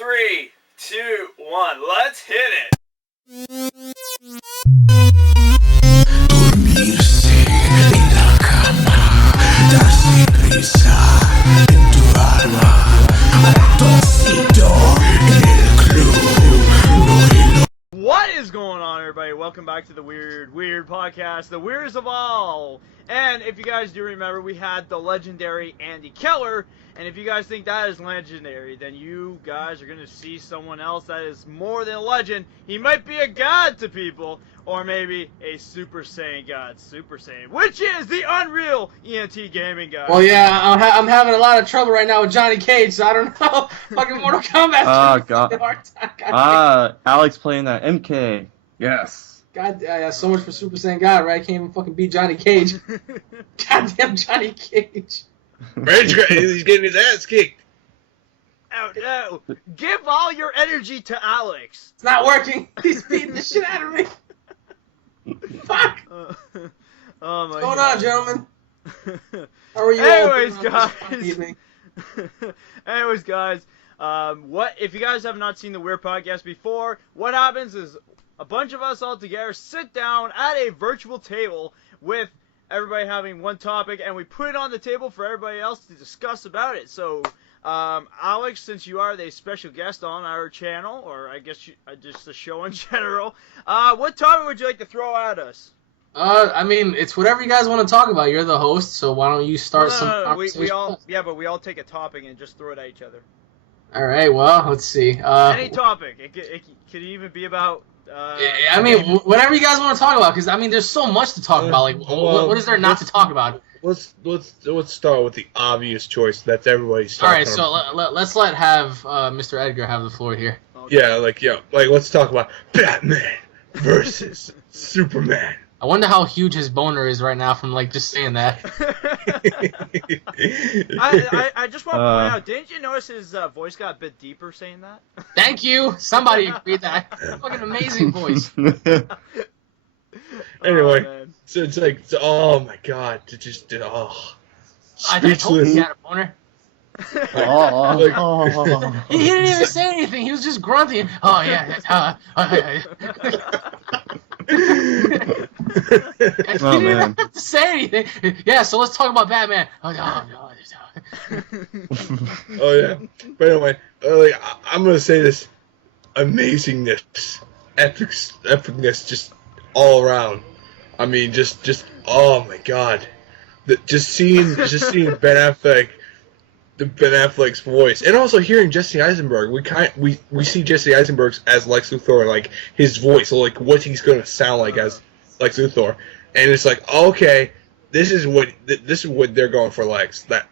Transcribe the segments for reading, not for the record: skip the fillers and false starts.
3, 2, 1, let's hit it! Dormirse en la cama, darse prisa en tu alma, ratoncito en el club, no en What is going on, everybody? Welcome back to the Weird Podcast, the weirdest of all. And if you guys do remember, we had the legendary Andy Keller. And if you guys think that is legendary, then you guys are going to see someone else that is more than a legend. He might be a god to people, or maybe a Super Saiyan god, Super Saiyan, which is the UnrealEnt gaming guy. Well, yeah, I'm having a lot of trouble right now with Johnny Cage, so I don't know. Fucking Mortal Kombat. Oh, God. Alex playing that MK. Yes. God, yeah, so much for Super Saiyan God, right? I can't even fucking beat Johnny Cage. Goddamn Johnny Cage. He's getting his ass kicked. Oh, no. Give all your energy to Alex. It's not working. He's beating the shit out of me. Fuck. Oh, my What's going God. on, gentlemen? How are you Anyways, all guys. Anyways, guys, what if you guys have not seen the Weird Podcast before? What happens is a bunch of us all together sit down at a virtual table with everybody having one topic, and we put it on the table for everybody else to discuss about it. So, Alex, since you are the special guest on our channel, or I guess just the show in general, what topic would you like to throw at us? I mean, it's whatever you guys want to talk about. You're the host, so why don't you start some conversation? We all take a topic and just throw it at each other. All right, well, let's see. Any topic. It could even be about... I mean, whatever you guys want to talk about, because I mean, there's so much to talk about. Like, what is there not to talk about? Let's start with the obvious choice. That's everybody's starting. All right, so let's have Mr. Edgar have the floor here. Okay. Let's talk about Batman versus Superman. I wonder how huge his boner is right now from like just saying that. I just want to point out, didn't you notice his voice got a bit deeper saying that? Thank you. Somebody agreed that. Fucking amazing voice. Anyway, so it's like, oh my God, I told you he had a boner. He didn't even say anything. He was just grunting. Oh yeah. He didn't have to say anything. Yeah, so let's talk about Batman. Oh yeah. But anyway, I'm gonna say this: amazingness, epicness, just all around. I mean, just oh my God, just seeing Ben Affleck's voice, and also hearing Jesse Eisenberg. We see Jesse Eisenberg as Lex Luthor, like his voice, like what he's gonna sound like as Lex Luthor, and it's like, okay, this is what they're going for, Lex. That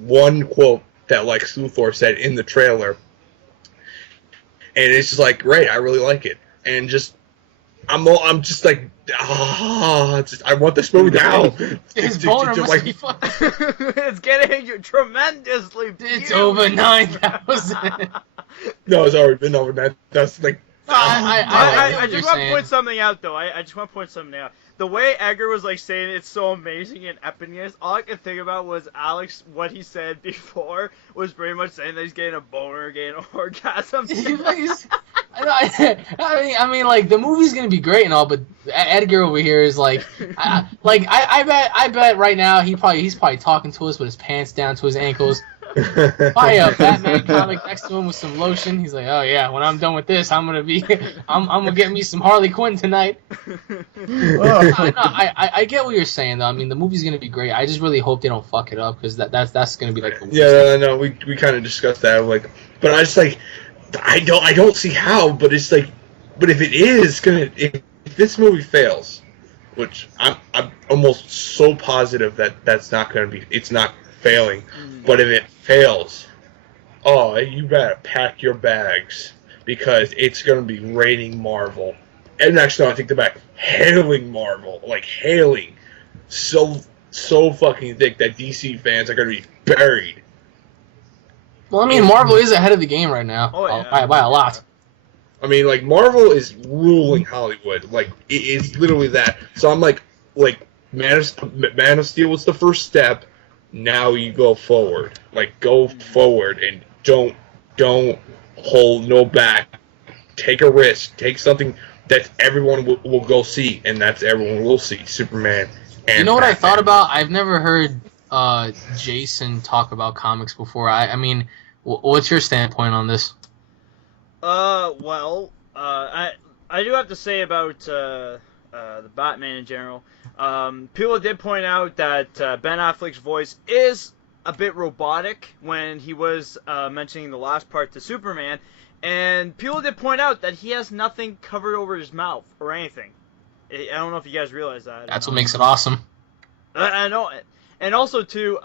one quote that Lex Luthor said in the trailer, and it's just like, great, I really like it, and just I'm just like, I want this movie now. His boner must be fun. It's getting tremendously beautiful. It's over 9,000. No, it's already been over that. That's like. I just want to point something out, though. I just want to point something out. The way Edgar was like saying it's so amazing and epicness, all I could think about was Alex. What he said before was pretty much saying that he's getting a boner, getting an orgasm. I mean, like the movie's gonna be great and all, but Edgar over here is like, I bet right now he's probably talking to us with his pants down to his ankles. Probably a Batman comic next to him with some lotion. He's like, oh yeah, when I'm done with this, I'm gonna get me some Harley Quinn tonight. I get what you're saying though. I mean, the movie's gonna be great. I just really hope they don't fuck it up, because that's gonna be like the worst no, we kind of discussed that, like, but I just like, I don't see how, but it's like, but if it is gonna, if this movie fails, which I'm almost so positive that's not gonna be, it's not failing, but if it fails, oh, you better pack your bags, because it's gonna be raining Marvel, and actually, no, I take that back, hailing Marvel, like hailing, so fucking thick that DC fans are gonna be buried. Well, I mean, Marvel is ahead of the game right now, by a lot. I mean, like, Marvel is ruling Hollywood. Like, it's literally that. So I'm like, Man of Steel was the first step. Now you go forward. Like, go forward and don't hold no back, take a risk, take something that everyone will go see, and that's everyone will see Superman. And You know what I Batman. thought about? I've never heard Jason talk about comics before. I mean, what's your standpoint on this? Well, I do have to say about the Batman in general. People did point out that Ben Affleck's voice is a bit robotic when he was mentioning the last part to Superman, and people did point out that he has nothing covered over his mouth or anything. I don't know if you guys realize that. That's what makes it awesome. I know, and also too,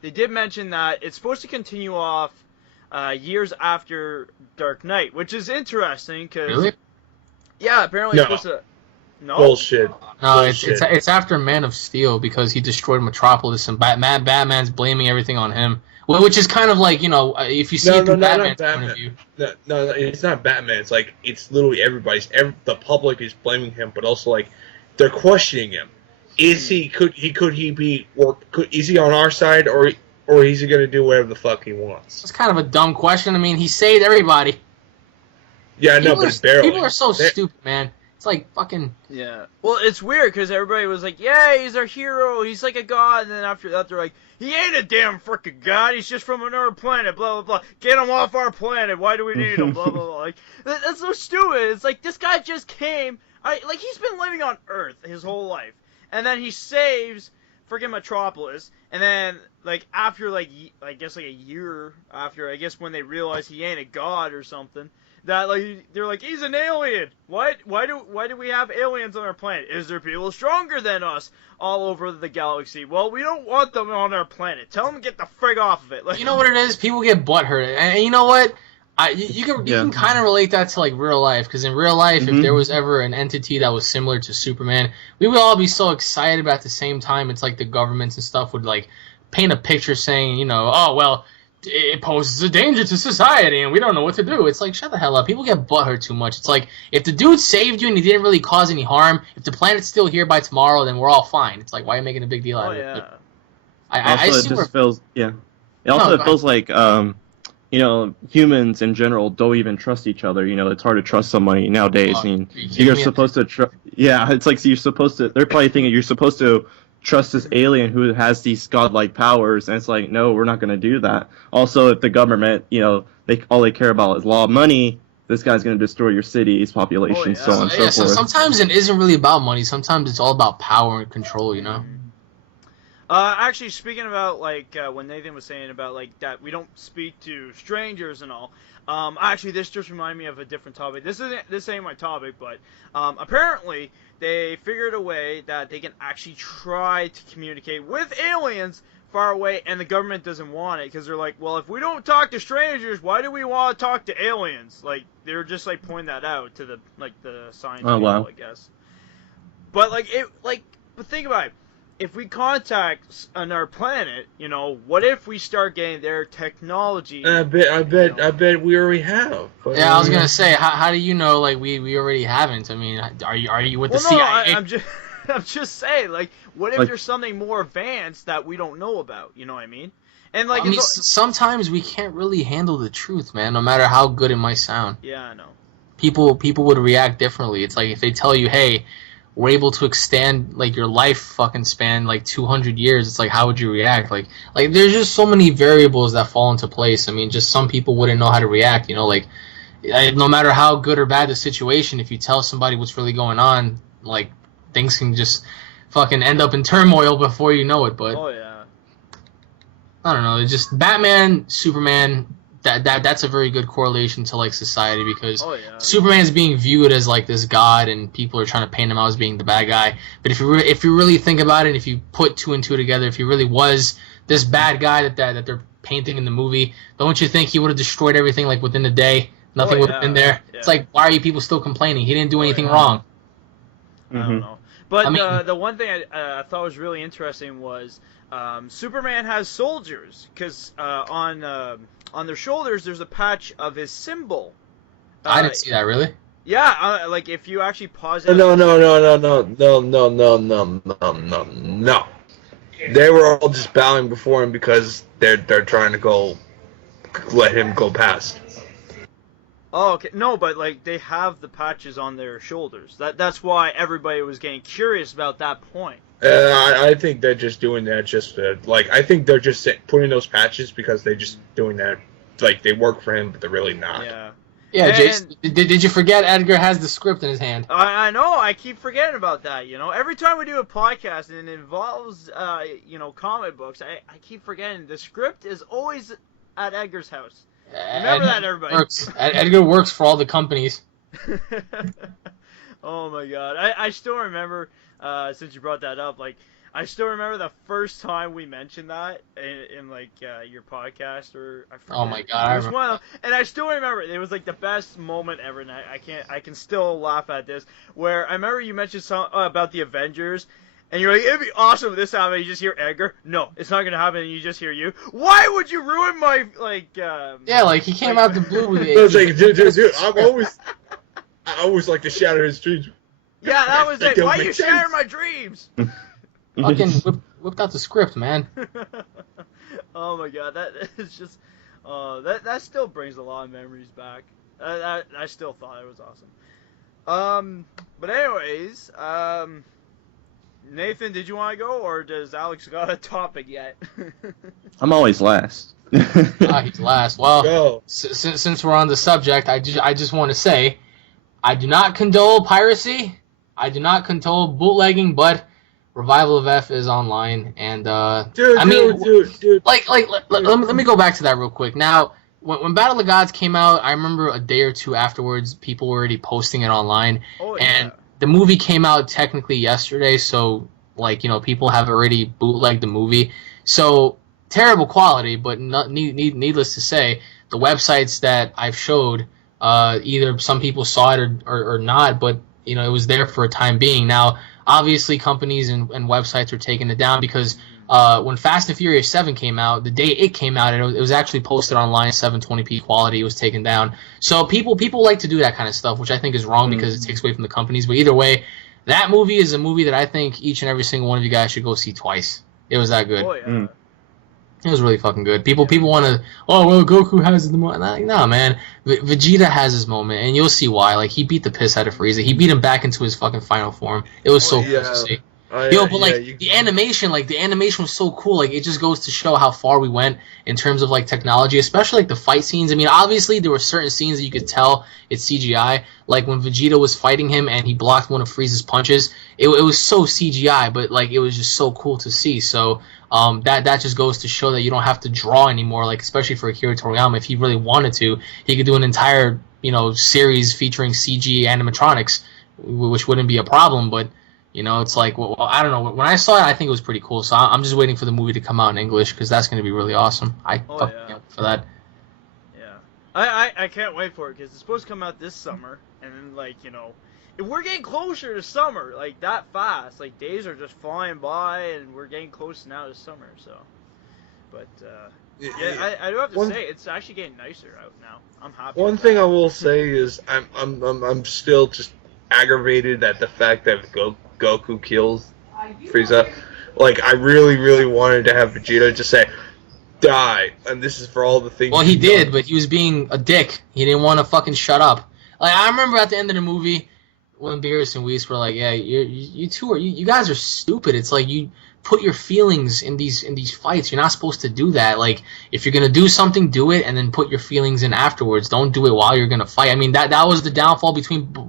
they did mention that it's supposed to continue off years after Dark Knight, which is interesting because Really? yeah, apparently No. it's supposed to. No. Bullshit. No, Bullshit. it's after Man of Steel because he destroyed Metropolis and Batman's blaming everything on him. Well, which is kind of like, if you see it through Batman's point of view. No, it's not Batman. It's like it's literally everybody's. The public is blaming him, but also like they're questioning him. Is he is he on our side or is he gonna do whatever the fuck he wants? It's kind of a dumb question. I mean, he saved everybody. Yeah, I know, but barely. People are so stupid, man. It's like fucking... Yeah. Well, it's weird because everybody was like, yeah, he's our hero, he's like a god, and then after that they're like, he ain't a damn frickin' god, he's just from another planet, blah, blah, blah. Get him off our planet, why do we need him, blah, blah, blah. Like, that's so stupid. It's like, this guy just came, he's been living on Earth his whole life, and then he saves freaking Metropolis, and then, like, after, like, I guess, like, a year after, I guess when they realize he ain't a god or something, that, like, they're like, he's an alien. Why do we have aliens on our planet? Is there people stronger than us all over the galaxy? Well, we don't want them on our planet. Tell them to get the frig off of it. Like, You know what it is? People get butthurt. And you know what? You can kind of relate that to, like, real life. Because in real life, if there was ever an entity that was similar to Superman, we would all be so excited, but at the same time, it's like the governments and stuff would, like, paint a picture saying, oh, well, it poses a danger to society and we don't know what to do. It's like, shut the hell up. People get butthurt too much. It's like, if the dude saved you and he didn't really cause any harm, if the planet's still here by tomorrow, then we're all fine. It's like, why are you making a big deal out of it? yeah. I see It where... feels, yeah. It also go feels like, humans in general don't even trust each other. It's hard to trust somebody nowadays. Are you kidding You're me? supposed to yeah, it's like you're supposed to, they're probably thinking you're supposed to trust this alien who has these godlike powers, and it's like, no, we're not going to do that. Also, if the government, all they care about is law, money, this guy's going to destroy your city's population, so on and so So forth. sometimes it isn't really about money. Sometimes it's all about power and control, Actually, speaking about, like, when Nathan was saying about, like, that we don't speak to strangers and all, actually, this just reminded me of a different topic. This ain't my topic, but, apparently, they figured a way that they can actually try to communicate with aliens far away, and the government doesn't want it, because they're like, well, if we don't talk to strangers, why do we want to talk to aliens? Like, they're just, like, pointing that out to the science people, I guess. But, but think about it. If we contact another planet, what if we start getting their technology? I bet we already have. But, Yeah, I was gonna say, how do you know? Like, we already haven't. I mean, are you with the CIA? I'm just saying. Like, what if there's something more advanced that we don't know about? You know what I mean? And like, sometimes we can't really handle the truth, man. No matter how good it might sound. Yeah, I know. People would react differently. It's like if they tell you, hey, we're able to extend like your life fucking span like 200 years. It's like, how would you react? Like there's just so many variables that fall into place. I mean, just some people wouldn't know how to react. Like no matter how good or bad the situation, if you tell somebody what's really going on, like things can just fucking end up in turmoil before you know it. But oh yeah, I don't know. It's just Batman, Superman. That's a very good correlation to like society because Superman is being viewed as like this god and people are trying to paint him out as being the bad guy. But if you really think about it, if you put two and two together, if he really was this bad guy that they're painting in the movie, don't you think he would have destroyed everything like within a day? Nothing would have been there. Yeah. It's like, why are you people still complaining? He didn't do anything wrong. I don't know. But the one thing I thought was really interesting was Superman has soldiers because on their shoulders, there's a patch of his symbol. I didn't see that, really? Yeah, like if you actually pause it. No. They were all just bowing before him because they're trying to let him go past. Oh, okay. No, but like they have the patches on their shoulders. That's why everybody was getting curious about that point. I think they're just doing that just to, like, I think they're just putting those patches because they're just doing that, like, they work for him, but they're really not. Yeah. Yeah, And- Jason, did you forget Edgar has the script in his hand? I know. I keep forgetting about that. Every time we do a podcast and it involves comic books, I keep forgetting the script is always at Edgar's house. Remember that, everybody. Edgar works for all the companies. Oh my god. I still remember, since you brought that up, like, I still remember the first time we mentioned that in your podcast, or I forget. Oh my god, It was one of them, and I still remember it. It was like the best moment ever, and I can still laugh at this. Where I remember you mentioned about the Avengers, and you're like, it'd be awesome if this happened. You just hear Edgar. No, it's not gonna happen. And you just hear you. Why would you ruin my Yeah, like he came out the blue with I was like, dude, I always like to shatter his dreams. Yeah, that was That it. don't Why make you sense. sharing my dreams? fucking whipped out the script, man. Oh my god, that is just, that still brings a lot of memories back. I still thought it was awesome. But anyways, Nathan, did you want to go, or does Alex got a topic yet? I'm always last. He's last. Well, Go. since we're on the subject, I just want to say, I do not condone piracy. I do not condone bootlegging, but Revival of F is online, and Dude, like let me go back to that real quick. Now, when Battle of the Gods came out, I remember a day or two afterwards, people were already posting it online, Oh and yeah. the movie came out technically yesterday, so people have already bootlegged the movie, so terrible quality, but needless to say, the websites that I've showed, either some people saw it or not, but it was there for a time being. Now, obviously, companies and websites are taking it down because when Fast and Furious 7 came out, the day it came out, it was actually posted online 720p quality. It was taken down. So people like to do that kind of stuff, which I think is wrong because it takes away from the companies. But either way, that movie is a movie that I think each and every single one of you guys should go see twice. It was that good. Oh yeah. It was really fucking good. People want to, oh, well, Goku has the moment. Like, no, man. Vegeta has his moment, and you'll see why. Like, he beat the piss out of Frieza. He beat him back into his fucking final form. It was so cool to see. The animation was so cool. Like, it just goes to show how far we went in terms of, like, technology, especially, like, the fight scenes. I mean, obviously, there were certain scenes that you could tell it's CGI. Like, when Vegeta was fighting him and he blocked one of Frieza's punches, it was so CGI, but, like, it was just so cool to see. So, that just goes to show that you don't have to draw anymore, like, especially for Akira Toriyama. If he really wanted to, he could do an entire, series featuring CG animatronics, which wouldn't be a problem, but... it's like, well, I don't know. When I saw it, I think it was pretty cool. So I'm just waiting for the movie to come out in English because that's going to be really awesome. I fucking can't wait for that. Yeah. I can't wait for it because it's supposed to come out this summer, and then if we're getting closer to summer like that fast, like days are just flying by, and we're getting close now to summer. So, but I do have to say it's actually getting nicer out now. I'm happy. One thing I will say is I'm still just aggravated at the fact that Goku kills Frieza. Like, I really, really wanted to have Vegeta just say, die, and this is for all the things. Well, he did, but he was being a dick. He didn't want to fucking shut up. Like, I remember at the end of the movie when Beerus and Whis were like, yeah, you guys are stupid. It's like you put your feelings in these fights. You're not supposed to do that. Like, if you're gonna do something, do it, and then put your feelings in afterwards. Don't do it while you're gonna fight. I mean, that was the downfall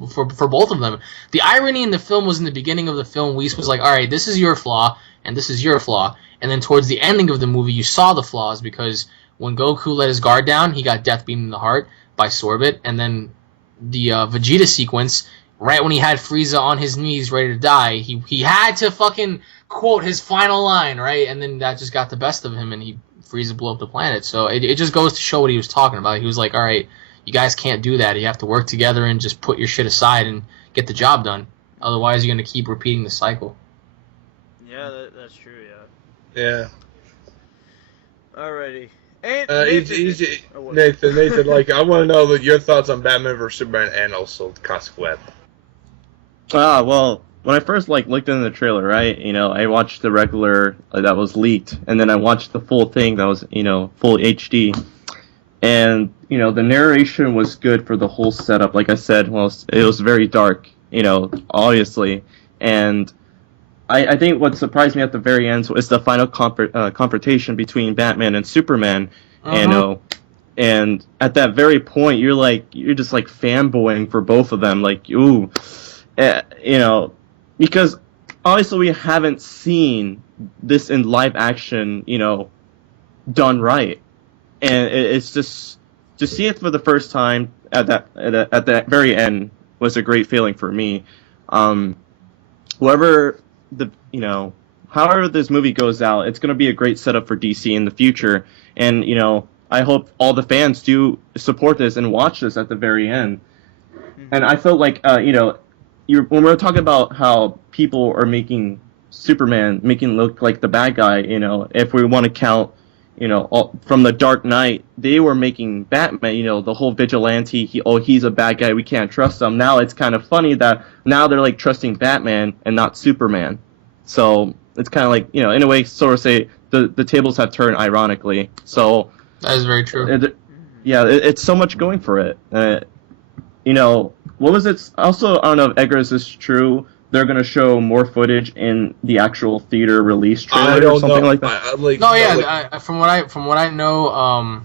for both of them. The irony in the film was in the beginning of the film, Whis was like, all right, this is your flaw, and this is your flaw. And then towards the ending of the movie, you saw the flaws because when Goku let his guard down, he got death beamed in the heart by Sorbet, and then the Vegeta sequence, right when he had Frieza on his knees ready to die, he had to fucking quote his final line, right? And then that just got the best of him, and Frieza blew up the planet. So it just goes to show what he was talking about. He was like, all right, you guys can't do that. You have to work together and just put your shit aside and get the job done. Otherwise, you're going to keep repeating the cycle. Yeah, that's true, yeah. Yeah. Alrighty. And Nathan, like, I want to know your thoughts on Batman vs Superman and also Cosmic Web. Well, when I first looked into the trailer, right, I watched the regular that was leaked, and then I watched the full thing that was, full HD. And the narration was good for the whole setup. Like I said, well, it was very dark, obviously. And I think what surprised me at the very end was the final confrontation between Batman and Superman. And at that very point, you're just like fanboying for both of them, like ooh, because obviously we haven't seen this in live action, done right, and it's just to see it for the first time at that very end was a great feeling for me. However this movie goes out, it's going to be a great setup for DC in the future, and I hope all the fans do support this and watch this at the very end. And I felt like, when we're talking about how people are making Superman, making look like the bad guy, if we want to count, from the Dark Knight, they were making Batman, the whole vigilante, he's a bad guy, we can't trust him. Now it's kind of funny that now they're like trusting Batman and not Superman. So it's kind of like, in a way, sort of say the tables have turned ironically. So that is very true. It's so much going for it. What was it? Also, I don't know if Edgar's is true. They're gonna show more footage in the actual theater release trailer or something like that. From what I know,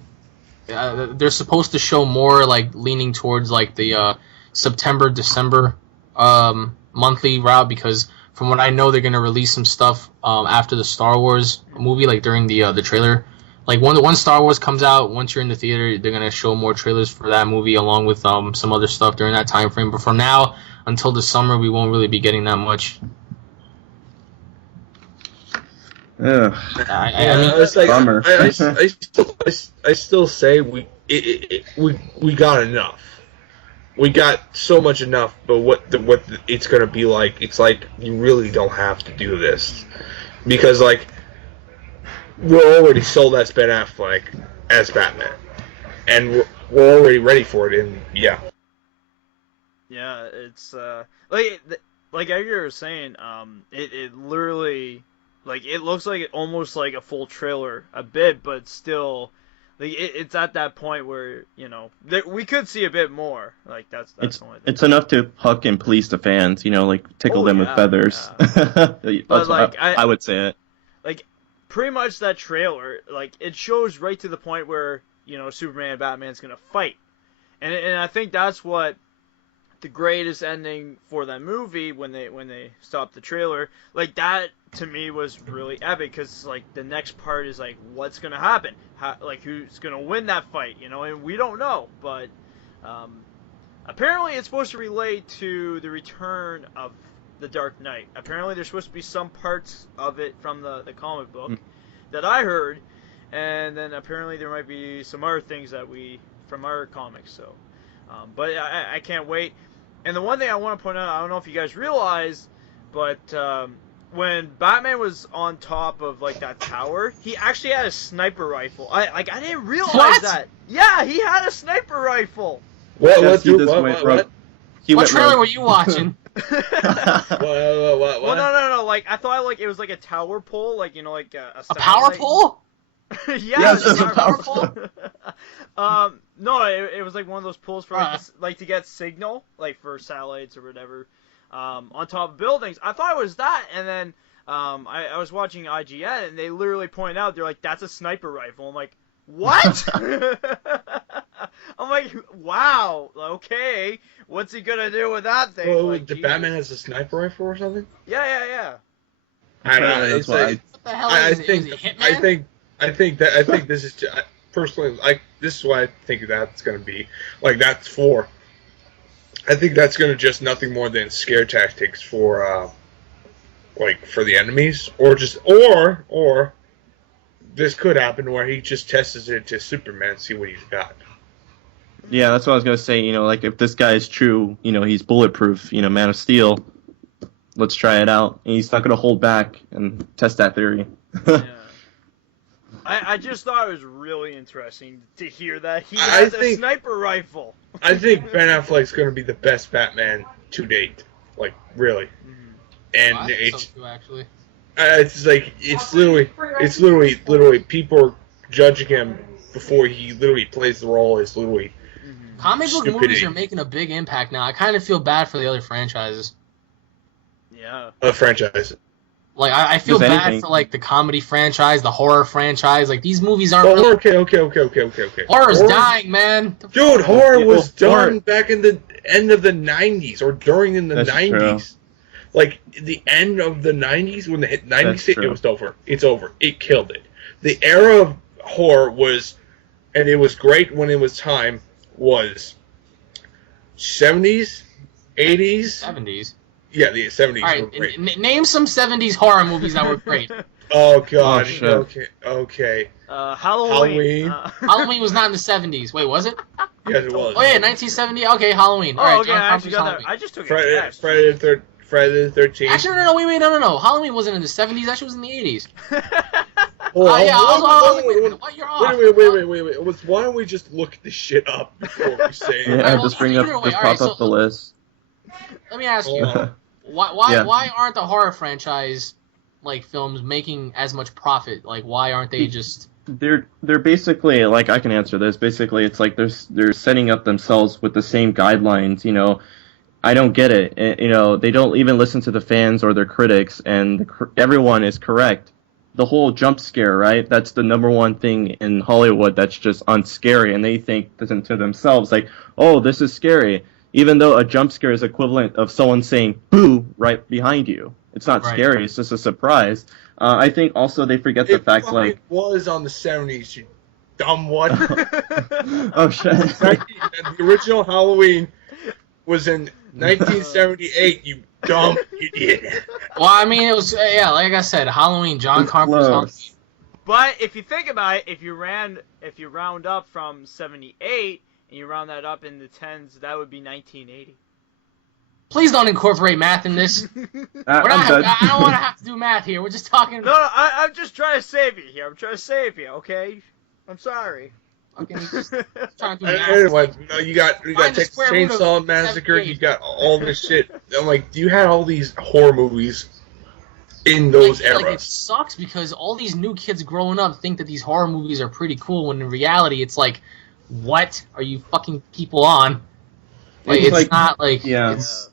they're supposed to show more like leaning towards like the September December monthly route, because from what I know, they're gonna release some stuff after the Star Wars movie, like during the trailer. Like when Star Wars comes out, once you're in the theater, they're gonna show more trailers for that movie along with some other stuff during that time frame. But for now, until the summer, we won't really be getting that much. Yeah. Bummer. I still say we got enough. We got so much enough, but what it's gonna be like? It's like you really don't have to do this, because like we're already sold as Ben Affleck as Batman, and we're already ready for it. And yeah, it's like Edgar was saying, it literally, like, it looks like almost like a full trailer a bit, but still. Like it's at that point where we could see a bit more. Like that's the only thing. It's enough to huck and please the fans. Like tickle them with feathers. Yeah. That's like I would say it. Like pretty much that trailer, like it shows right to the point where Superman and Batman's gonna fight, and I think that's what the greatest ending for that movie when they stopped the trailer. Like that to me was really epic, because like the next part is like what's gonna happen, who's gonna win that fight, and we don't know, but apparently it's supposed to relate to the return of the Dark Knight. Apparently there's supposed to be some parts of it from the comic book that I heard, and then apparently there might be some other things from our comics. So but I can't wait. And the one thing I want to point out, I don't know if you guys realize, but when Batman was on top of like that tower, he actually had a sniper rifle. I didn't realize that. Yeah, he had a sniper rifle. What trailer were you watching? What? Well, no. Like I thought like it was like a tower pole, like like a power pole. Yeah, it's a power pole. No, it was like one of those poles for like to get signal, like for satellites or whatever, on top of buildings. I thought it was that, and then I was watching IGN, and they literally pointed out, they're like, that's a sniper rifle. I'm like, what? I'm like, wow, okay, what's he gonna do with that thing? Well, like, the Batman has a sniper rifle or something? Yeah. I don't know. It's like, What the hell is it? Is it Hitman? I think this is just, personally, this is what I think that's going to be. Like, that's for. I think that's going to just nothing more than scare tactics for, for the enemies, or this could happen where he just tests it to Superman and see what he's got. Yeah, that's what I was gonna say. Like if this guy is true, he's bulletproof. Man of Steel. Let's try it out. And he's not gonna hold back and test that theory. Yeah. I just thought it was really interesting to hear that he has a sniper rifle. I think Ben Affleck's going to be the best Batman to date. Like, really. And it's like, it's literally people are judging him before he literally plays the role is literally Comic book stupidity. movies are making a big impact now. I kind of feel bad for the other franchises. Yeah. Franchise. Like, I feel If bad anything- for, like, the comedy franchise, the horror franchise. Like, these movies aren't Oh, really... okay. Horror's Horror- dying, man. Dude, horror Yeah, was well, horror- done back in the end of the 90s or during in the That's 90s. Like, the end of the 90s, when the 90s hit, true. it was over. It's over. It killed it. The era of horror was, and it was great when it was time, was 70s, 80s. 70s. Yeah, the 70s All were right, great. name some 70s horror movies that were great. Oh, God. Oh, shit. Okay. Halloween. Halloween was not in the 70s. Wait, was it? Yes, it was. Oh, yeah, 1970. Okay, Halloween. All right, okay, John I actually Carpenter's got that. Halloween. I just took a Friday, guess. Friday the 13th. Actually, wait, no. Halloween wasn't in the 70s. That shit was in the 80s. Oh, Oh, yeah, I was like, wait, wait a minute, what? You're off. Wait. Why don't we just look this shit up before we say it? Yeah, well, just bring up, either way, just alright, pop up so- the list. Let me ask you, Hold on. Yeah. why aren't the horror franchise, like, films making as much profit? Like, why aren't they just... They're basically, like, I can answer this. Basically, it's like they're setting up themselves with the same guidelines. You know, I don't get it. You know, they don't even listen to the fans or their critics, and everyone is correct. The whole jump scare, right? That's the number one thing in Hollywood that's just unscary, and they think to themselves like, "Oh, this is scary," even though a jump scare is equivalent of someone saying "boo" right behind you. It's not Right. scary; it's just a surprise. I think also they forget the It fact fucking like, was on the 70s, you dumb what? oh shit. The original Halloween was in 1978, you dumb idiot. Well, I mean, it was, yeah, like I said, Halloween, John It's Carpenter's Halloween. close. But if you think about it, if you round up from 78 and you round that up in the tens, that would be 1980. Please don't incorporate math in this. I'm I done. don't want to have to do math here. We're just talking... No, I'm just trying to save you here. I'm trying to save you, okay? I'm sorry. Fucking just trying to do math. Anyway, you got Find the Texas square root of Chainsaw Massacre, 78. you got all this shit. I'm like, you had all these horror movies in those Like, it eras. sucks because all these new kids growing up think that these horror movies are pretty cool, when in reality, it's like, what are you fucking people on? Like, It's it's like- not like... yeah. It's,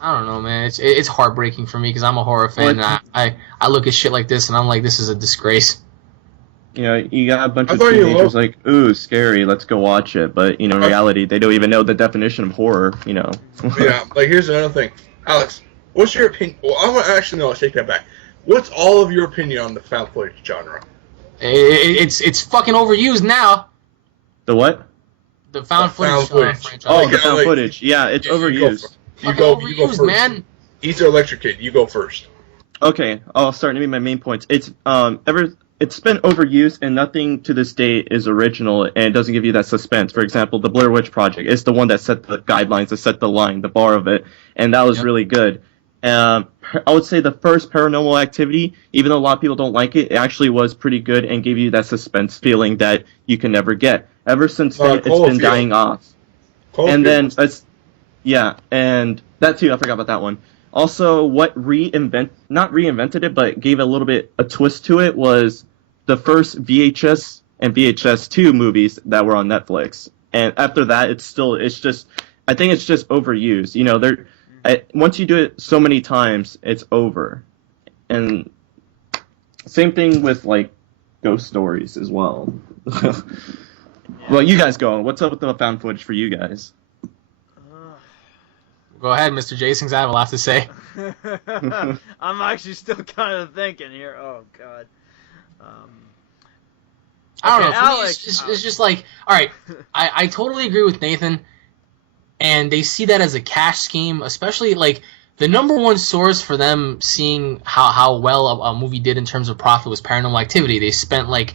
I don't know, man. It's heartbreaking for me because I'm a horror fan, Well, and I look at shit like this, and I'm like, this is a disgrace. You know, you got a bunch I of thought you teenagers loved- like, ooh, scary, let's go watch it. But, you know, in reality, they don't even know the definition of horror, you know. Yeah, like here's another thing. Alex, what's your opinion? Well, I'll take that back. What's all of your opinion on the found footage genre? It's fucking overused now. The what? The found The found footage, footage. franchise. Oh, Like, the found like- footage. Yeah, it's overused. You Fucking go overused, first. man. He's the electric kid. You go first. Okay, I'll start naming my main points. It's been overused, and nothing to this day is original, and it doesn't give you that suspense. For example, the Blair Witch Project is the one that set the guidelines, that set the line, the bar of it, and that was Yep. really good. I would say the first Paranormal Activity, even though a lot of people don't like it, it actually was pretty good and gave you that suspense feeling that you can never get. Ever since then, it's been Cloverfield. dying off. And then and that too, I forgot about that one. Also, what not reinvented it, but gave a little bit a twist to it was the first VHS and VHS 2 movies that were on Netflix. And after that, I think it's just overused. You know, once you do it so many times, it's over. And same thing with like ghost stories as well. Well, you guys go. What's up with the found footage for you guys? Go ahead, Mr. Jasons. I have a lot to say. I'm actually still kind of thinking here. Oh God. I don't Okay, know. For me, Alex, it's just like, all right, I totally agree with Nathan, and they see that as a cash scheme, especially like the number one source for them seeing how well a movie did in terms of profit was Paranormal Activity. They spent like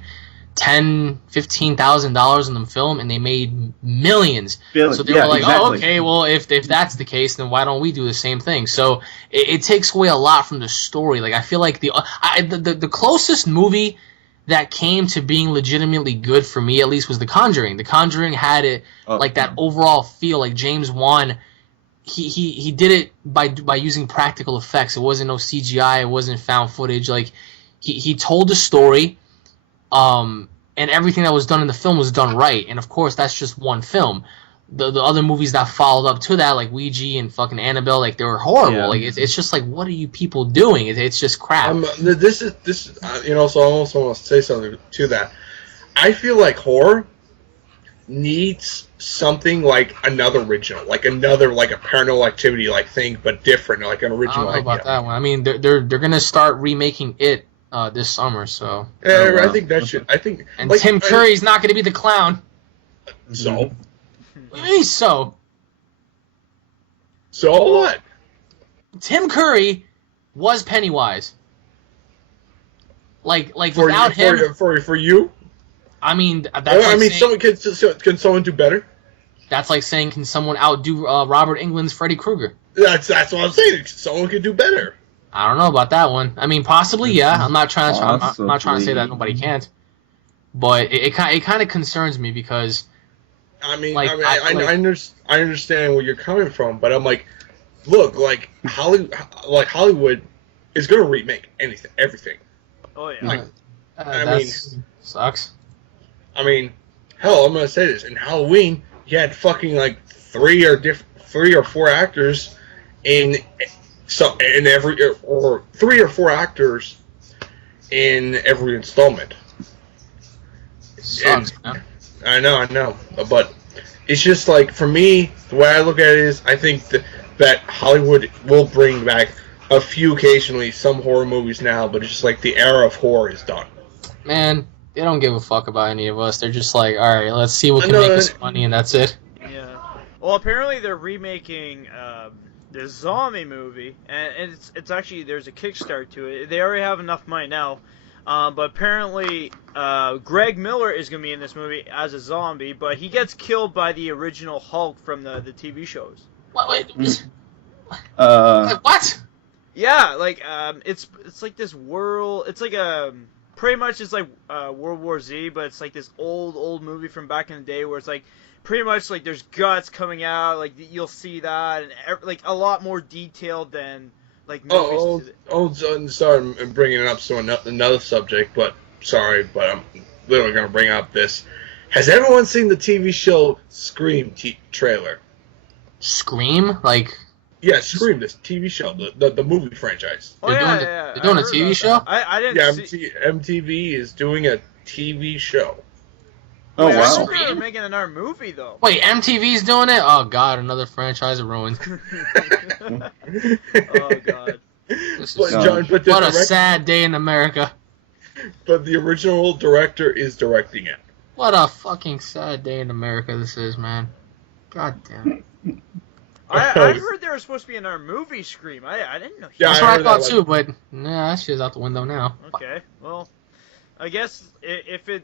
$10,000-$15,000 on the film, and they made millions. So they were like, oh, okay, well, if that's the case, then why don't we do the same thing? So it takes away a lot from the story. Like, I feel like the closest movie that came to being legitimately good for me, at least, was The Conjuring. The Conjuring had it like that overall feel. Like James Wan, he did it by using practical effects. It wasn't no CGI. It wasn't found footage. Like he told the story. And and everything that was done in the film was done right. And of course, that's just one film. The other movies that followed up to that, like Ouija and fucking Annabelle, like they were horrible. Yeah. Like it's just like, what are you people doing? It's just crap. This is you know. So I also want to say something to that. I feel like horror needs something like another original, like a Paranormal Activity like thing, but different, like an I original don't know idea. about that one. I mean, they're gonna start remaking it this summer, so. Yeah, wow. I think that should. I think. And like, Tim Curry's not gonna be the clown. So. What do you mean so? So what? Tim Curry was Pennywise. Like For without him, for you? I mean, that's I like mean, saying, can someone do better? that's like saying, can someone outdo Robert Englund's Freddy Krueger? That's what I'm saying. Someone could do better. I don't know about that one. I mean, possibly, yeah. I'm not trying to. I'm not trying to say that Possibly. nobody can't. But it kind of concerns me because I mean, Like, I understand where you're coming from, but I'm like, look, like Hollywood is gonna remake everything. Oh yeah. Like, that sucks. I mean, hell, I'm gonna say this. In Halloween, you had fucking like three or four actors in every or 3 or 4 actors in every installment. Sucks, man. I know, but it's just like, for me, the way I look at it is, I think that Hollywood will bring back a few occasionally, some horror movies now, but it's just like the era of horror is done. Man, they don't give a fuck about any of us. They're just like, all right, let's see what can No, make us money, and that's it. Yeah. Well, apparently they're remaking the zombie movie, and it's actually, there's a Kickstarter to it. They already have enough money now, but apparently Greg Miller is going to be in this movie as a zombie, but he gets killed by the original Hulk from the TV shows. Wait, what? Yeah, like it's like this world. It's like pretty much it's like World War Z, but it's like this old movie from back in the day where it's like pretty much like there's guts coming out. Like you'll see that, and like a lot more detailed than like movies. Sorry, I'm bringing it up to another subject, but I'm literally going to bring up this. Has everyone seen the TV show Scream trailer? Scream? Like, Yeah, Scream, this TV show, the movie franchise. Oh They're yeah, doing yeah. they're doing I a heard TV about show? that. I didn't Yeah, see. MTV is doing a TV show. Oh Wait, I wow. thought they were making another movie though. wait, MTV's doing it? Oh god, another franchise ruined. Oh god. This But, is John, but the what a direct- sad day in America. But the original director is directing it. What a fucking sad day in America this is, man. God damn. I heard there was supposed to be another movie Scream. I didn't know. Yeah, That's I what I heard thought that, too, but nah, that shit's out the window now. Okay, well, I guess if the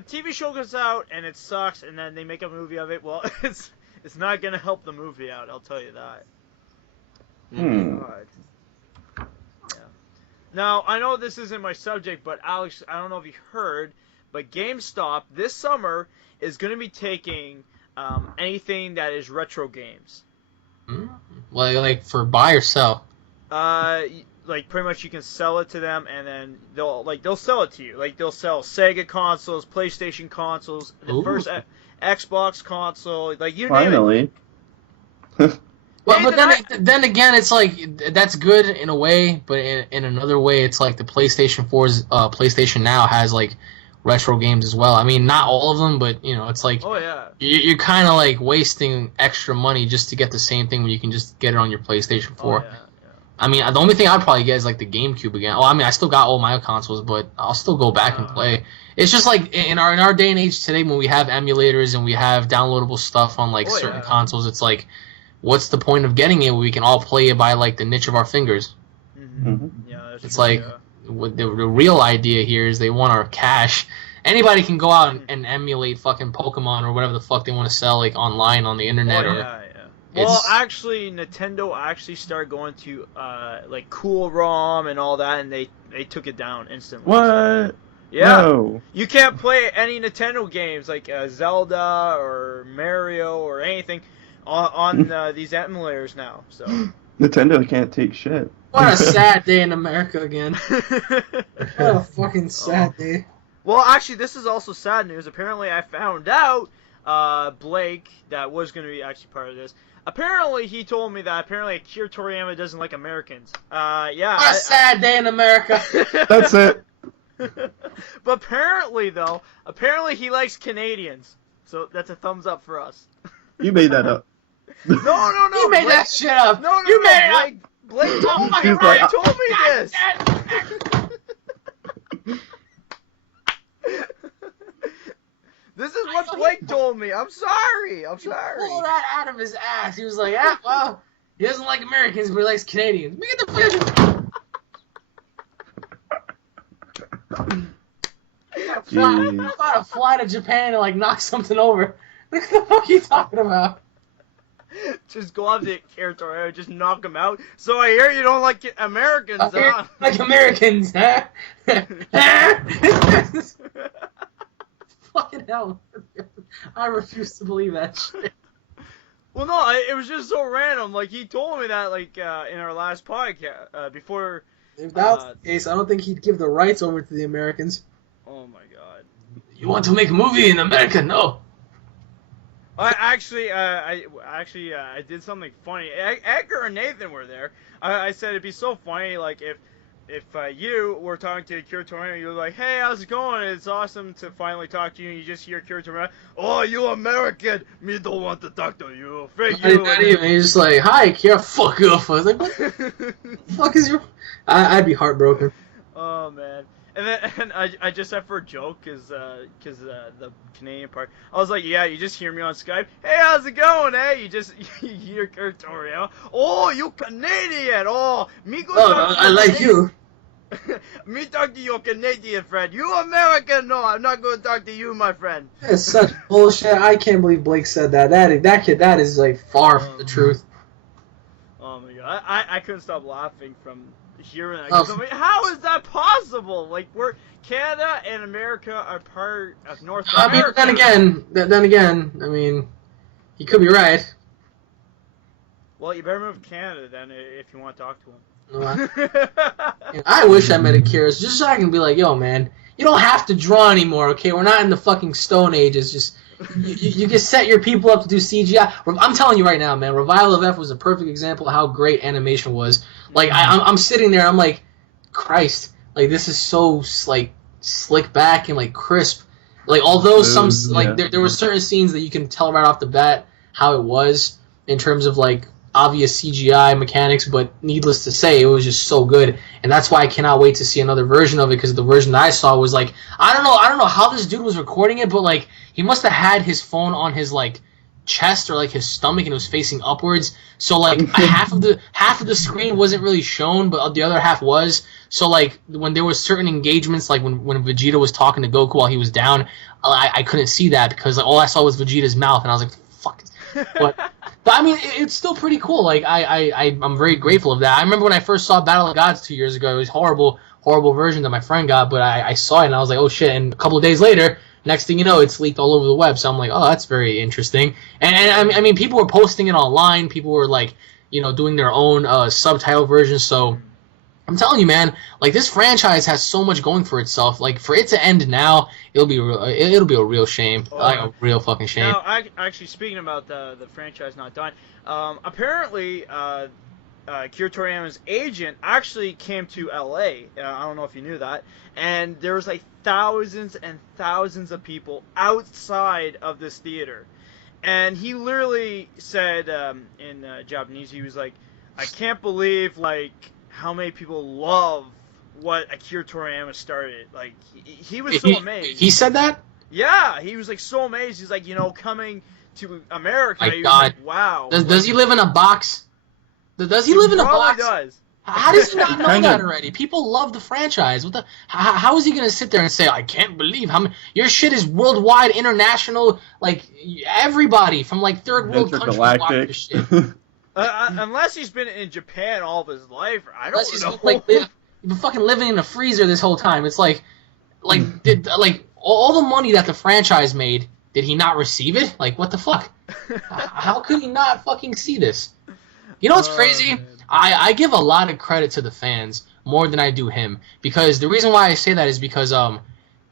TV show goes out and it sucks, and then they make a movie of it, well, it's not gonna help the movie out. I'll tell you that. God. Yeah. Now I know this isn't my subject, but Alex, I don't know if you heard, but GameStop this summer is gonna be taking anything that is retro games. Like for buy or sell? Like pretty much you can sell it to them, and then they'll sell it to you. Like they'll sell Sega consoles, PlayStation consoles, the Ooh. first Xbox console, like you name it. Finally. Well, Nathan, but then again, it's like that's good in a way, but in another way, it's like the PlayStation 4's PlayStation Now has like retro games as well. I mean, not all of them, but you know, it's like Oh yeah. you're kind of like wasting extra money just to get the same thing when you can just get it on your PlayStation 4. Oh, yeah. I mean, the only thing I'd probably get is like the GameCube again. Oh, I mean, I still got all my consoles, but I'll still go back and play. It's just like in our day and age today, when we have emulators and we have downloadable stuff on like Oh, certain yeah. consoles, it's like, what's the point of getting it when we can all play it by like the niche of our fingers? Mm-hmm. Yeah, that's It's true, like yeah. what the real idea here is they want our cash. Anybody can go out and emulate fucking Pokemon or whatever the fuck they want to sell like online on the internet. Oh, or yeah, yeah. Well, It's- actually, Nintendo actually started going to like Cool ROM and all that, and they took it down instantly. What? Yeah. No. You can't play any Nintendo games like Zelda or Mario or anything on these emulators now. So. Nintendo can't take shit. What a sad day in America again. What a fucking sad day. Well, actually, this is also sad news. Apparently, I found out Blake, that was going to be actually part of this. Apparently, he told me that apparently Akira Toriyama doesn't like Americans. Yeah. What a sad day in America. That's it. But apparently, though, he likes Canadians. So that's a thumbs up for us. You made that up. No. You made that shit up. No. You made it up. Blake told me, He's like, told me this. This is what Blake told me. I'm sorry. Pull that out of his ass. He was like, well, he doesn't like Americans, but he likes Canadians. Get the fuck Jeez. How about a fly to Japan and like knock something over? What the fuck are you talking about? Just go up to Akira, just knock him out. So I hear you don't like Americans, huh? Like Americans, huh? Fucking hell. I refuse to believe that shit. Well, no, it was just so random. Like, he told me that, like, in our last podcast, before... If that was the case, I don't think he'd give the rights over to the Americans. Oh, my God. You want to make a movie in America? No. I did something funny. Edgar and Nathan were there. I said it'd be so funny, like, if you were talking to Akira Toriyama, you were like, hey, how's it going? It's awesome to finally talk to you, and you just hear Akira Toriyama, oh, you American, me don't want to talk to you, fake you. Not even. He's just like, hi, Akira, fuck off. I was like, what the fuck is your... I'd be heartbroken. Oh, man. And I just said for a joke, cause the Canadian part, I was like, yeah, you just hear me on Skype, hey, how's it going, eh? You hear Akira Toriyama, oh, you Canadian, oh, me go talk to I like you. me talk to your Canadian friend, you American, no, I'm not going to talk to you, my friend. That's such bullshit. I can't believe Blake said that. That is like far from the truth. Oh my God, I couldn't stop laughing from hearing that. 'Cause I'm like, how is that possible? Like, Canada and America are part of North America. I mean, then again, I mean, he could be right. Well, you better move to Canada then if you want to talk to him. I wish I met Akira just so I can be like, yo, man, you don't have to draw anymore, okay? We're not in the fucking Stone Ages. Just you can set your people up to do CGI. I'm telling you right now, man, Revival of F was a perfect example of how great animation was. Like, I'm sitting there, I'm like, Christ, like, this is so, like, slick back and, like, crisp. Like, although there were certain scenes that you can tell right off the bat how it was in terms of, like, obvious CGI mechanics, but needless to say, it was just so good. And that's why I cannot wait to see another version of it, because the version that I saw was, like, I don't know how this dude was recording it, but, like, he must have had his phone on his, like, chest or like his stomach and it was facing upwards, so like half of the screen wasn't really shown, but the other half was. So like when there was certain engagements, like when Vegeta was talking to Goku while he was down, I couldn't see that because like, all I saw was Vegeta's mouth, and I was like, fuck. But I mean, it's still pretty cool. Like I'm very grateful of that. I remember when I first saw Battle of Gods 2 years ago, it was horrible version that my friend got, but I saw it and I was like, oh shit. And a couple of days later, next thing you know, it's leaked all over the web. So I'm like, oh, that's very interesting. And I mean, people were posting it online. People were like, you know, doing their own subtitle versions. So I'm telling you, man, like this franchise has so much going for itself. Like for it to end now, it'll be a real shame, like a real fucking shame. Now, actually, speaking about the franchise not done, apparently, Akira Toriyama's agent actually came to LA. I don't know if you knew that. And there was like thousands and thousands of people outside of this theater. And he literally said in Japanese, he was like, I can't believe like how many people love what Akira Toriyama started. Like he was so amazed. He said that? Yeah, he was like so amazed. He's like, you know, coming to America. My God. Like, wow. Does he live in a box? Does he live in a box? Does. How does he not know that already? People love the franchise. How is he gonna sit there and say, I can't believe how many, your shit is worldwide, international, like everybody from like third world countries watch this shit. Unless he's been in Japan all of his life, I don't know. Like you've been fucking living in a freezer this whole time. It's like did all the money that the franchise made, did he not receive it? Like what the fuck? How could he not fucking see this? You know what's crazy? Man. I give a lot of credit to the fans more than I do him, because the reason why I say that is because